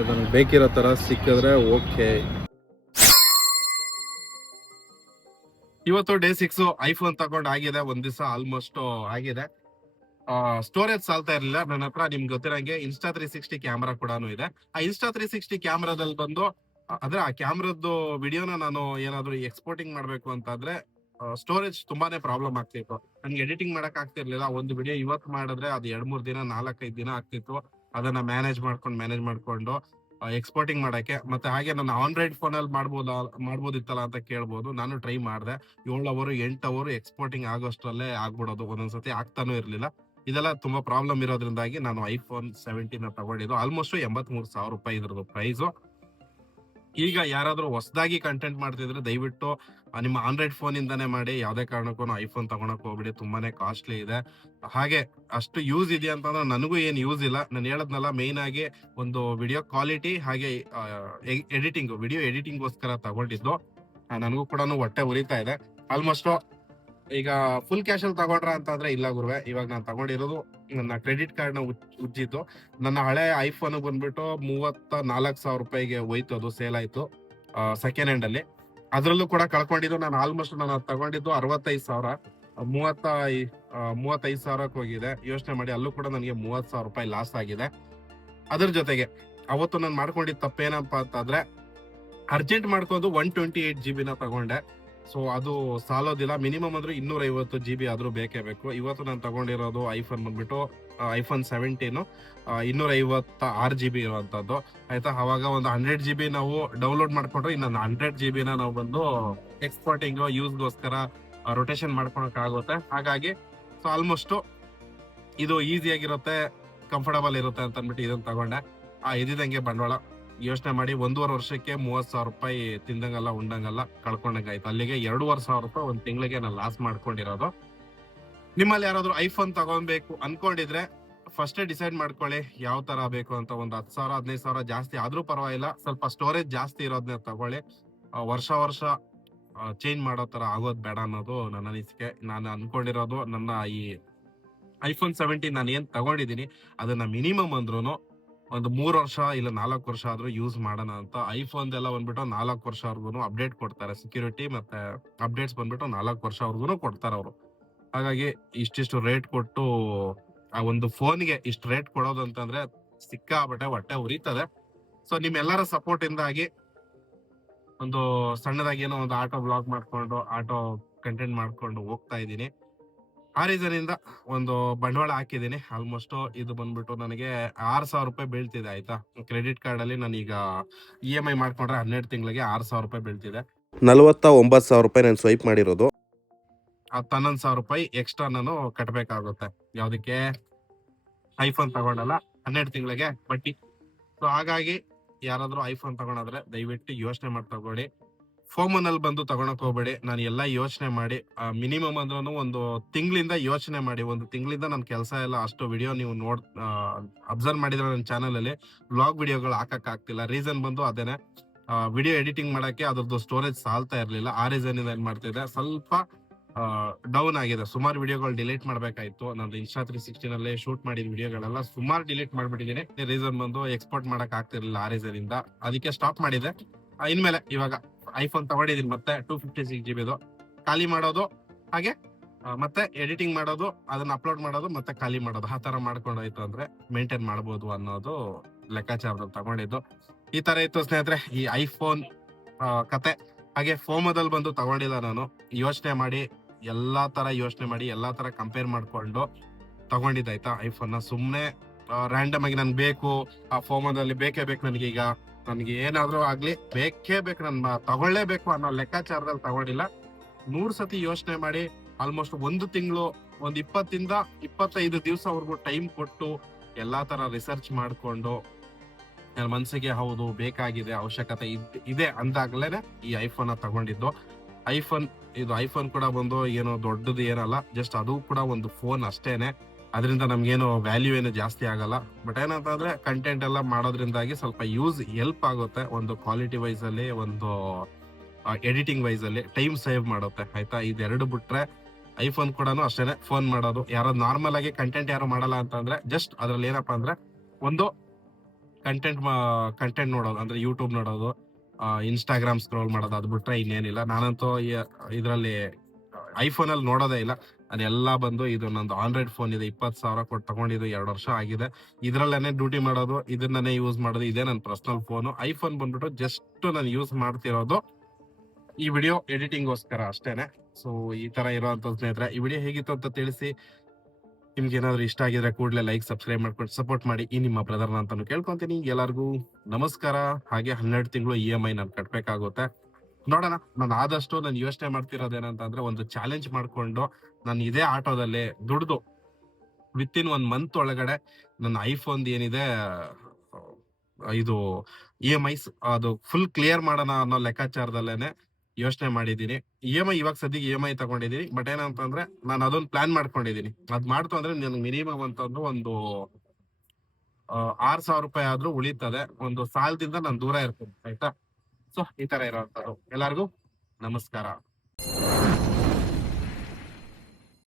ನನಗೆ ಬೇಕಿರೋ ಥರ ಸಿಕ್ಕಿದ್ರೆ ಓಕೆ. ಇವತ್ತು ಡೇ 6 ಐಫೋನ್ ತಗೊಂಡು ಆಗಿದೆ. ಒಂದು ದಿವಸ ಆಲ್ಮೋಸ್ಟ್ ಆಗಿದೆ. ಸ್ಟೋರೇಜ್ ಸಾಲ್ತಾ ಇರಲಿಲ್ಲ. ನನ್ನ ಹತ್ರ ನಿಮ್ಗೆ ಗೊತ್ತಿರಂಗೆ Insta360 ಕ್ಯಾಮ್ರಾ ಕೂಡ ಇದೆ. ಆ Insta360 ಕ್ಯಾಮ್ರಾದಲ್ಲಿ ಬಂದು ಅಂದ್ರೆ ಆ ಕ್ಯಾಮ್ರದ್ದು ವಿಡಿಯೋನ ನಾನು ಏನಾದ್ರು ಎಕ್ಸ್ಪೋರ್ಟಿಂಗ್ ಮಾಡ್ಬೇಕು ಅಂತಾದ್ರೆ ಸ್ಟೋರೇಜ್ ತುಂಬಾನೇ ಪ್ರಾಬ್ಲಮ್ ಆಗ್ತಿತ್ತು. ನನ್ಗೆ ಎಡಿಟಿಂಗ್ ಮಾಡಕ್ ಆಗ್ತಿರ್ಲಿಲ್ಲ. ಒಂದು ವಿಡಿಯೋ ಇವತ್ತು ಮಾಡಿದ್ರೆ ಅದು 2-3 ದಿನ 4-5 ದಿನ ಆಗ್ತಿತ್ತು. ಅದನ್ನ ಮ್ಯಾನೇಜ್ ಮಾಡ್ಕೊಂಡು ಎಕ್ಸ್ಪೋರ್ಟಿಂಗ್ ಮಾಡಕ್ಕೆ. ಮತ್ತೆ ಹಾಗೆ ನನ್ನ ಆಂಡ್ರಾಯ್ಡ್ ಫೋನ್ ಅಲ್ಲಿ ಮಾಡ್ಬೋದಿತ್ತಲ್ಲ ಅಂತ ಕೇಳ್ಬೋದು. ನಾನು ಟ್ರೈ ಮಾಡಿದೆ. 7 ಅವರ್ 8 ಅವರ್ ಎಕ್ಸ್ಪೋರ್ಟಿಂಗ್ ಆಗೋಷ್ಟರಲ್ಲೇ ಆಗ್ಬಿಡೋದು. ಒಂದೊಂದ್ಸತಿ ಆಗ್ತಾನೂ ಇರ್ಲಿಲ್ಲ. ಇದೆಲ್ಲ ತುಂಬಾ ಪ್ರಾಬ್ಲಮ್ ಇರೋದ್ರಿಂದಾಗಿ ನಾನು iPhone 17 ತಗೊಂಡಿದ್ದು. ಆಲ್ಮೋಸ್ಟ್ 83,000 ರೂಪಾಯಿ ಇದ್ರದ್ದು ಪ್ರೈಸು. ಈಗ ಯಾರಾದ್ರೂ ಹೊಸದಾಗಿ ಕಂಟೆಂಟ್ ಮಾಡ್ತಿದ್ರೆ ದಯವಿಟ್ಟು ನಿಮ್ಮ ಆಂಡ್ರಾಯ್ಡ್ ಫೋನ್ ಇಂದಾನೆ ಮಾಡಿ. ಯಾವ್ದೇ ಕಾರಣಕ್ಕೂ ಐಫೋನ್ ತಗೊಳಕ್ ಹೋಗ್ಬಿಡಿ, ತುಂಬಾನೇ ಕಾಸ್ಟ್ಲಿ ಇದೆ. ಹಾಗೆ ಅಷ್ಟು ಯೂಸ್ ಇದೆ ಅಂತಂದ್ರೆ ನನಗೂ ಏನ್ ಯೂಸ್ ಇಲ್ಲ. ನಾನು ಹೇಳದ್ನಲ್ಲ, ಮೇನ್ ಆಗಿ ಒಂದು ವಿಡಿಯೋ ಕ್ವಾಲಿಟಿ ಹಾಗೆ ವಿಡಿಯೋ ಎಡಿಟಿಂಗ್ ಗೋಸ್ಕರ ತಗೊಂಡಿದ್ದು. ನನಗೂ ಕೂಡ ಹೊಟ್ಟೆ ಉರಿತಾ ಇದೆ. ಆಲ್ಮೋಸ್ಟ್ ಈಗ ಫುಲ್ ಕ್ಯಾಶ್ ಅಲ್ಲಿ ತಗೊಂಡ್ರ ಅಂತಂದ್ರೆ ಇಲ್ಲ ಗುರುವೆ. ಇವಾಗ ನಾನು ತಗೊಂಡಿರೋದು ನನ್ನ ಕ್ರೆಡಿಟ್ ಕಾರ್ಡ್ ನ ಉಜ್ಜಿದ್ದು. ನನ್ನ ಹಳೆ ಐಫೋನ್ ಬಂದ್ಬಿಟ್ಟು 34,000 ರೂಪಾಯಿಗೆ ಹೋಯ್ತು. ಅದು ಸೇಲ್ ಆಯ್ತು ಸೆಕೆಂಡ್ ಹ್ಯಾಂಡ್ ಅಲ್ಲಿ. ಅದ್ರಲ್ಲೂ ಕೂಡ ಕಳ್ಕೊಂಡಿದ್ದು. ನಾನು ಆಲ್ಮೋಸ್ಟ್ ನಾನು ತಗೊಂಡಿದ್ದು 65,000, 35,000ಕ್ಕೆ ಹೋಗಿದೆ. ಯೋಚನೆ ಮಾಡಿ, ಅಲ್ಲೂ ಕೂಡ ನನಗೆ 30,000 ರೂಪಾಯಿ ಲಾಸ್ ಆಗಿದೆ. ಅದ್ರ ಜೊತೆಗೆ ಅವತ್ತು ನಾನು ಮಾಡ್ಕೊಂಡಿದ್ದ ತಪ್ಪೇನಪ್ಪ ಅಂತಂದ್ರೆ, ಅರ್ಜೆಂಟ್ ಮಾಡ್ಕೊಂಡು 128 GB ನ ತಗೊಂಡೆ. ಸೊ ಅದು ಸಾಲೋದಿಲ್ಲ. ಮಿನಿಮಮ್ ಅಂದ್ರೆ 250 GB ಆದ್ರೂ ಬೇಕೇ ಬೇಕು. ಇವತ್ತು ನಾನು ತಗೊಂಡಿರೋದು ಐಫೋನ್ ಬಂದ್ಬಿಟ್ಟು iPhone 17 256 GB ಇರುವಂತದ್ದು ಆಯ್ತಾ. ಅವಾಗ ಒಂದು 100 GB ನಾವು ಡೌನ್ಲೋಡ್ ಮಾಡ್ಕೊಂಡ್ರೆ ಇನ್ನೊಂದು 100 GB ನ ನಾವು ಬಂದು ಎಕ್ಸ್ಪೋರ್ಟಿಂಗ್ ಯೂಸ್ಗೋಸ್ಕರ ರೊಟೇಷನ್ ಮಾಡ್ಕೊಳಕ್ ಆಗುತ್ತೆ. ಹಾಗಾಗಿ ಸೊ ಆಲ್ಮೋಸ್ಟ್ ಇದು ಈಸಿ ಆಗಿರುತ್ತೆ, ಕಂಫರ್ಟಬಲ್ ಇರುತ್ತೆ ಅಂತ ಅಂದ್ಬಿಟ್ಟು ಇದನ್ನ ತಗೊಂಡೆ. ಇದಿದಂಗೆ ಬಂಡವಾಳ ಯೋಚನೆ ಮಾಡಿ 1.5 ವರ್ಷಕ್ಕೆ 30,000 ರೂಪಾಯಿ ತಿಂದಂಗಲ್ಲ ಉಂಡಂಗಲ್ಲ ಕಳ್ಕೊಂಡಂಗಾಯ್ತು. ಅಲ್ಲಿಗೆ 2,500 ರೂಪಾಯಿ ಒಂದ್ ತಿಂಗಳಿಗೆ ನಾನು ಲಾಸ್ ಮಾಡ್ಕೊಂಡಿರೋದು. ನಿಮ್ಮಲ್ಲಿ ಯಾರಾದ್ರೂ ಐಫೋನ್ ತಗೊಬೇಕು ಅನ್ಕೊಂಡಿದ್ರೆ ಫಸ್ಟ್ ಡಿಸೈಡ್ ಮಾಡ್ಕೊಳ್ಳಿ ಯಾವ ತರ ಬೇಕು ಅಂತ. ಒಂದು 10,000 15,000 ಜಾಸ್ತಿ ಆದ್ರೂ ಪರವಾಗಿಲ್ಲ, ಸ್ವಲ್ಪ ಸ್ಟೋರೇಜ್ ಜಾಸ್ತಿ ಇರೋದನ್ನ ತಗೊಳ್ಳಿ. ವರ್ಷ ಚೇಂಜ್ ಮಾಡೋ ತರ ಆಗೋದ್ ಬೇಡ ಅನ್ನೋದು ನನ್ನ ಅನಿಸಿಕೆ. ನಾನು ಅನ್ಕೊಂಡಿರೋದು ನನ್ನ ಈ iPhone 17 ನಾನು ಏನ್ ತಗೊಂಡಿದೀನಿ ಅದನ್ನ ಮಿನಿಮಮ್ ಅಂದ್ರೂ ಒಂದು 3 ವರ್ಷ ಇಲ್ಲ 4 ವರ್ಷ ಆದ್ರೂ ಯೂಸ್ ಮಾಡೋಣ ಅಂತ. ಐಫೋನ್ ಎಲ್ಲ ಬಂದ್ಬಿಟ್ಟು 4 ವರ್ಷವರೆಗೂ ಅಪ್ಡೇಟ್ ಕೊಡ್ತಾರೆ. ಸೆಕ್ಯೂರಿಟಿ ಮತ್ತೆ ಅಪ್ಡೇಟ್ಸ್ ಬಂದ್ಬಿಟ್ಟು 4 ವರ್ಷವರೆಗೂ ಕೊಡ್ತಾರೆ ಅವರು. ಹಾಗಾಗಿ ಇಷ್ಟಿಷ್ಟು ರೇಟ್ ಕೊಟ್ಟು ಆ ಒಂದು ಫೋನ್ಗೆ ಇಷ್ಟು ರೇಟ್ ಕೊಡೋದು ಅಂತಂದ್ರೆ ಸಿಕ್ಕಾಬಟ್ಟೆ ಹೊಟ್ಟೆ ಉರಿತದೆ. ಸೊ ನಿಮ್ಮೆಲ್ಲರ ಸಪೋರ್ಟ್ ಇಂದಾಗಿ ಒಂದು ಸಣ್ಣದಾಗಿ ಏನೋ ಒಂದು ಆಟೋ ಬ್ಲಾಗ್ ಮಾಡ್ಕೊಂಡು ಆಟೋ ಕಂಟೆಂಟ್ ಮಾಡ್ಕೊಂಡು ಹೋಗ್ತಾ ಇದ್ದೀನಿ. ಆ ರೀಸನ್ ಇಂದ ಒಂದು ಬಂಡವಾಳ ಹಾಕಿದ್ದೀನಿ. ಆಲ್ಮೋಸ್ಟ್ ಇದು ಬಂದ್ಬಿಟ್ಟು ನನಗೆ 6,000 ರೂಪಾಯಿ ಬೀಳ್ತಿದೆ ಆಯ್ತಾ. ಕ್ರೆಡಿಟ್ ಕಾರ್ಡ್ ಅಲ್ಲಿ ನಾನೀಗ EMI ಮಾಡ್ಕೊಂಡ್ರೆ 12 ತಿಂಗಳಿಗೆ 6,000 ರೂಪಾಯಿ ಬೀಳ್ತಿದೆ. 49,000 ರೂಪಾಯಿ ನಾನು ಸ್ವೈಪ್ ಮಾಡಿರೋದು. 11,000 ರೂಪಾಯಿ ಎಕ್ಸ್ಟ್ರಾ ನಾನು ಕಟ್ಟಬೇಕಾಗುತ್ತೆ. ಯಾವ್ದಕ್ಕೆ? ಐಫೋನ್ ತಗೊಂಡಲ್ಲ 12 ತಿಂಗಳಿಗೆ ಬಡ್ಡಿ. ಸೊ ಹಾಗಾಗಿ ಯಾರಾದ್ರೂ ಐಫೋನ್ ತಗೊಂಡ್ರೆ ದಯವಿಟ್ಟು ಯೋಚನೆ ಮಾಡಿ ತಗೊಳ್ಳಿ. ಫೋಮನಲ್ಲಿ ಬಂದು ತಗೊಳಕ್ ಹೋಗ್ಬೇಡಿ. ನಾನು ಎಲ್ಲ ಯೋಚನೆ ಮಾಡಿ ಮಿನಿಮಮ್ ಅಂದ್ರೂ ಒಂದು ತಿಂಗಳಿಂದ ಯೋಚನೆ ಮಾಡಿ. ಒಂದು ತಿಂಗಳಿಂದ ನನ್ನ ಕೆಲಸ ಎಲ್ಲ ಅಷ್ಟು ವಿಡಿಯೋ ನೀವು ಅಬ್ಸರ್ವ್ ಮಾಡಿದ್ರೆ ನನ್ನ ಚಾನಲ್ ಅಲ್ಲಿ ವ್ಲಾಗ್ ವಿಡಿಯೋಗಳು ಹಾಕಕ್ ಆಗ್ತಿಲ್ಲ. ರೀಸನ್ ಬಂದು ಅದೇನೆ, ವಿಡಿಯೋ ಎಡಿಟಿಂಗ್ ಮಾಡಕ್ಕೆ ಅದ್ರದ್ದು ಸ್ಟೋರೇಜ್ ಸಾಲ್ತಾ ಇರ್ಲಿಲ್ಲ. ಆ ರೀಸನ್ ಇಂದ ಏನ್ ಮಾಡ್ತಿದ್ದೆ, ಸ್ವಲ್ಪ ಡೌನ್ ಆಗಿದೆ. ಸುಮಾರು ವಿಡಿಯೋಗಳು ಡಿಲೀಟ್ ಮಾಡ್ಬೇಕಾಯ್ತು. ನಾನು Insta360 ನಲ್ಲಿ ಶೂಟ್ ಮಾಡಿದ ವಿಡಿಯೋಗಳೆಲ್ಲ ಸುಮಾರು ಡಿಲೀಟ್ ಮಾಡ್ಬಿಟ್ಟಿದ್ದೀನಿ. ರೀಸನ್ ಬಂದು ಎಕ್ಸ್ಪೋರ್ಟ್ ಮಾಡಕ್ ಆಗ್ತಿರ್ಲಿಲ್ಲ. ಆ ರೀಸನ್ ಇಂದ ಅದಕ್ಕೆ ಸ್ಟಾಪ್ ಮಾಡಿದೆ. ಇನ್ಮೇಲೆ ಇವಾಗ ಐಫೋನ್ ತಗೊಂಡಿದೀನಿ ಮತ್ತೆ 256 GB ಖಾಲಿ ಮಾಡೋದು, ಹಾಗೆ ಮತ್ತೆ ಎಡಿಟಿಂಗ್ ಮಾಡೋದು, ಅದನ್ನ ಅಪ್ಲೋಡ್ ಮಾಡೋದು, ಮತ್ತೆ ಖಾಲಿ ಮಾಡೋದು, ಆ ತರ ಮಾಡ್ಕೊಂಡೋಯ್ತು ಅಂದ್ರೆ ಮೇಂಟೈನ್ ಮಾಡ್ಬೋದು ಅನ್ನೋದು ಲೆಕ್ಕಾಚಾರದಲ್ಲಿ ತಗೊಂಡಿದ್ದು. ಈ ತರ ಇತ್ತು ಸ್ನೇಹಿತರೆ ಈ ಐಫೋನ್ ಕತೆ. ಹಾಗೆ ಫೋಮದಲ್ಲಿ ಬಂದು ತಗೊಂಡಿಲ್ಲ ನಾನು. ಯೋಚನೆ ಮಾಡಿ ಎಲ್ಲಾ ತರ ಕಂಪೇರ್ ಮಾಡ್ಕೊಂಡು ತಗೊಂಡಿದ್ದಾಯ್ತಾ ಐಫೋನ್. ಸುಮ್ನೆ ರ್ಯಾಂಡಮ್ ಆಗಿ ನನ್ಗೆ ಬೇಕು ಆ ಫೋಮದಲ್ಲಿ ಬೇಕೇ ಬೇಕು ನನಗೀಗ, ನನಗೆ ಏನಾದ್ರೂ ಆಗ್ಲಿ ಬೇಕೇ ಬೇಕು, ನಾನು ತಗೊಳ್ಳೇಬೇಕು ಅನ್ನೋ ಲೆಕ್ಕಾಚಾರದಲ್ಲಿ ತಗೊಂಡಿಲ್ಲ. 100 ಸತಿ ಯೋಚನೆ ಮಾಡಿ ಆಲ್ಮೋಸ್ಟ್ ಒಂದು ತಿಂಗಳು, ಒಂದು 20 ಇಂದ 25 ದಿವಸವರೆಗೂ ಟೈಮ್ ಕೊಟ್ಟು ಎಲ್ಲಾ ತರ ರಿಸರ್ಚ್ ಮಾಡ್ಕೊಂಡು ನನ್ನ ಮನ್ಸಿಗೆ ಹೌದು ಬೇಕಾಗಿದೆ, ಅವಶ್ಯಕತೆ ಇದೆ ಅಂದಾಗ್ಲೇನೆ ಈ ಐಫೋನ್ ತಗೊಂಡಿದ್ದು. ಐಫೋನ್ ಕೂಡ ಬಂದು ಏನೋ ದೊಡ್ಡದು ಏನಲ್ಲ, ಜಸ್ಟ್ ಅದು ಕೂಡ ಒಂದು ಫೋನ್ ಅಷ್ಟೇನೆ. ಅದರಿಂದ ನಮ್ಗೇನು ವ್ಯಾಲ್ಯೂ ಏನು ಜಾಸ್ತಿ ಆಗಲ್ಲ. ಬಟ್ ಏನಂತಂದ್ರೆ ಕಂಟೆಂಟ್ ಎಲ್ಲ ಮಾಡೋದ್ರಿಂದಾಗಿ ಸ್ವಲ್ಪ ಹೆಲ್ಪ್ ಆಗುತ್ತೆ. ಒಂದು ಕ್ವಾಲಿಟಿ ವೈಸ್ ಅಲ್ಲಿ, ಒಂದು ಎಡಿಟಿಂಗ್ ವೈಸ್ ಅಲ್ಲಿ ಟೈಮ್ ಸೇವ್ ಮಾಡುತ್ತೆ ಆಯ್ತಾ. ಇದೆರಡು ಬಿಟ್ರೆ ಐಫೋನ್ ಕೂಡ ಅಷ್ಟೇನೆ. ಫೋನ್ ಮಾಡೋದು ಯಾರೋ ನಾರ್ಮಲ್ ಆಗಿ ಕಂಟೆಂಟ್ ಯಾರು ಮಾಡಲ್ಲ ಅಂತಂದ್ರೆ ಜಸ್ಟ್ ಅದ್ರಲ್ಲಿ ಏನಪ್ಪಾ ಅಂದ್ರೆ ಒಂದು ಕಂಟೆಂಟ್ ನೋಡೋದು, ಅಂದ್ರೆ ಯೂಟ್ಯೂಬ್ ನೋಡೋದು, ಇನ್ಸ್ಟಾಗ್ರಾಮ್ ಸ್ಕ್ರೋಲ್ ಮಾಡೋದು, ಅದು ಬಿಟ್ರೆ ಇನ್ನೇನಿಲ್ಲ. ನಾನಂತೂ ಇದರಲ್ಲಿ ಐಫೋನ್ ಅಲ್ಲಿ ನೋಡೋದೇ ಇಲ್ಲ. ಅದೆಲ್ಲ ಬಂದು ಇದು ನಂದು ಆಂಡ್ರಾಯ್ಡ್ ಫೋನ್ ಇದೆ, 20,000 ಕೊಟ್ಟು ತಗೊಂಡಿದ್ದು, 2 ವರ್ಷ ಆಗಿದೆ. ಇದ್ರಲ್ಲೇನೆ ಡ್ಯೂಟಿ ಮಾಡೋದು, ಇದನ್ನೇ ಯೂಸ್ ಮಾಡೋದು. ಇದೇ ನನ್ನ ಪರ್ಸನಲ್ ಫೋನು. ಐಫೋನ್ ಬಂದ್ಬಿಟ್ಟು ಜಸ್ಟ್ ನಾನು ಯೂಸ್ ಮಾಡ್ತಿರೋದು ಈ ವಿಡಿಯೋ ಎಡಿಟಿಂಗ್ಗೋಸ್ಕರ ಅಷ್ಟೇನೆ. ಸೊ ಈ ತರ ಇರೋಂಥ ಸ್ನೇಹಿತರೆ, ಈ ವಿಡಿಯೋ ಹೇಗಿತ್ತು ಅಂತ ತಿಳಿಸಿ. ನಿಮ್ಗೆ ಏನಾದ್ರು ಇಷ್ಟ ಆಗಿದ್ರೆ ಕೂಡಲೇ ಲೈಕ್, ಸಬ್ಸ್ಕ್ರೈಬ್ ಮಾಡ್ಕೊಂಡು ಸಪೋರ್ಟ್ ಮಾಡಿ ಈ ನಿಮ್ಮ ಬ್ರದರ್ನ ಅಂತಾನು ಕೇಳ್ಕೊಂತೀನಿ. ಎಲ್ಲರಿಗೂ ನಮಸ್ಕಾರ. ಹಾಗೆ 12 ತಿಂಗಳು EMI ನಾನು ಕಟ್ಬೇಕಾಗುತ್ತೆ. ನೋಡೋಣ. ನಾನು ಆದಷ್ಟು ನಾನು ಯೋಚನೆ ಮಾಡ್ತಿರೋದೇನಂತಂದ್ರೆ, ಒಂದು ಚಾಲೆಂಜ್ ಮಾಡ್ಕೊಂಡು ನಾನು ಇದೇ ಆಟೋದಲ್ಲಿ ದುಡ್ದು ವಿತಿನ್ 1 ಮಂತ್ ಒಳಗಡೆ ನನ್ನ ಐಫೋನ್ ಏನಿದೆ ಇದು EMIs ಅದು ಫುಲ್ ಕ್ಲಿಯರ್ ಮಾಡೋಣ ಅನ್ನೋ ಲೆಕ್ಕಾಚಾರದಲ್ಲೇನೆ ಯೋಚನೆ ಮಾಡಿದೀನಿ. EMI ಇವಾಗ ಸದ್ಯಕ್ಕೆ EMI ತಗೊಂಡಿದೀನಿ. ಬಟ್ ಏನಂತಂದ್ರೆ ನಾನು ಅದೊಂದು ಪ್ಲಾನ್ ಮಾಡ್ಕೊಂಡಿದೀನಿ. ಅದ್ ಮಾಡ್ತು ಅಂದ್ರೆ ನನಗೆ ಮಿನಿಮಮ್ ಅಂತಂದ್ರೆ ಒಂದು 6,000 ರೂಪಾಯಿ ಆದ್ರೂ ಉಳಿತದೆ. ಒಂದು ಸಾಲದಿಂದ ನಾನು ದೂರ ಇರ್ತೀನಿ, ಆಯ್ತಾ? ಸೊ ಈ ತರ ಇರೋಂಥದ್ದು. ಎಲ್ಲರಿಗೂ ನಮಸ್ಕಾರ.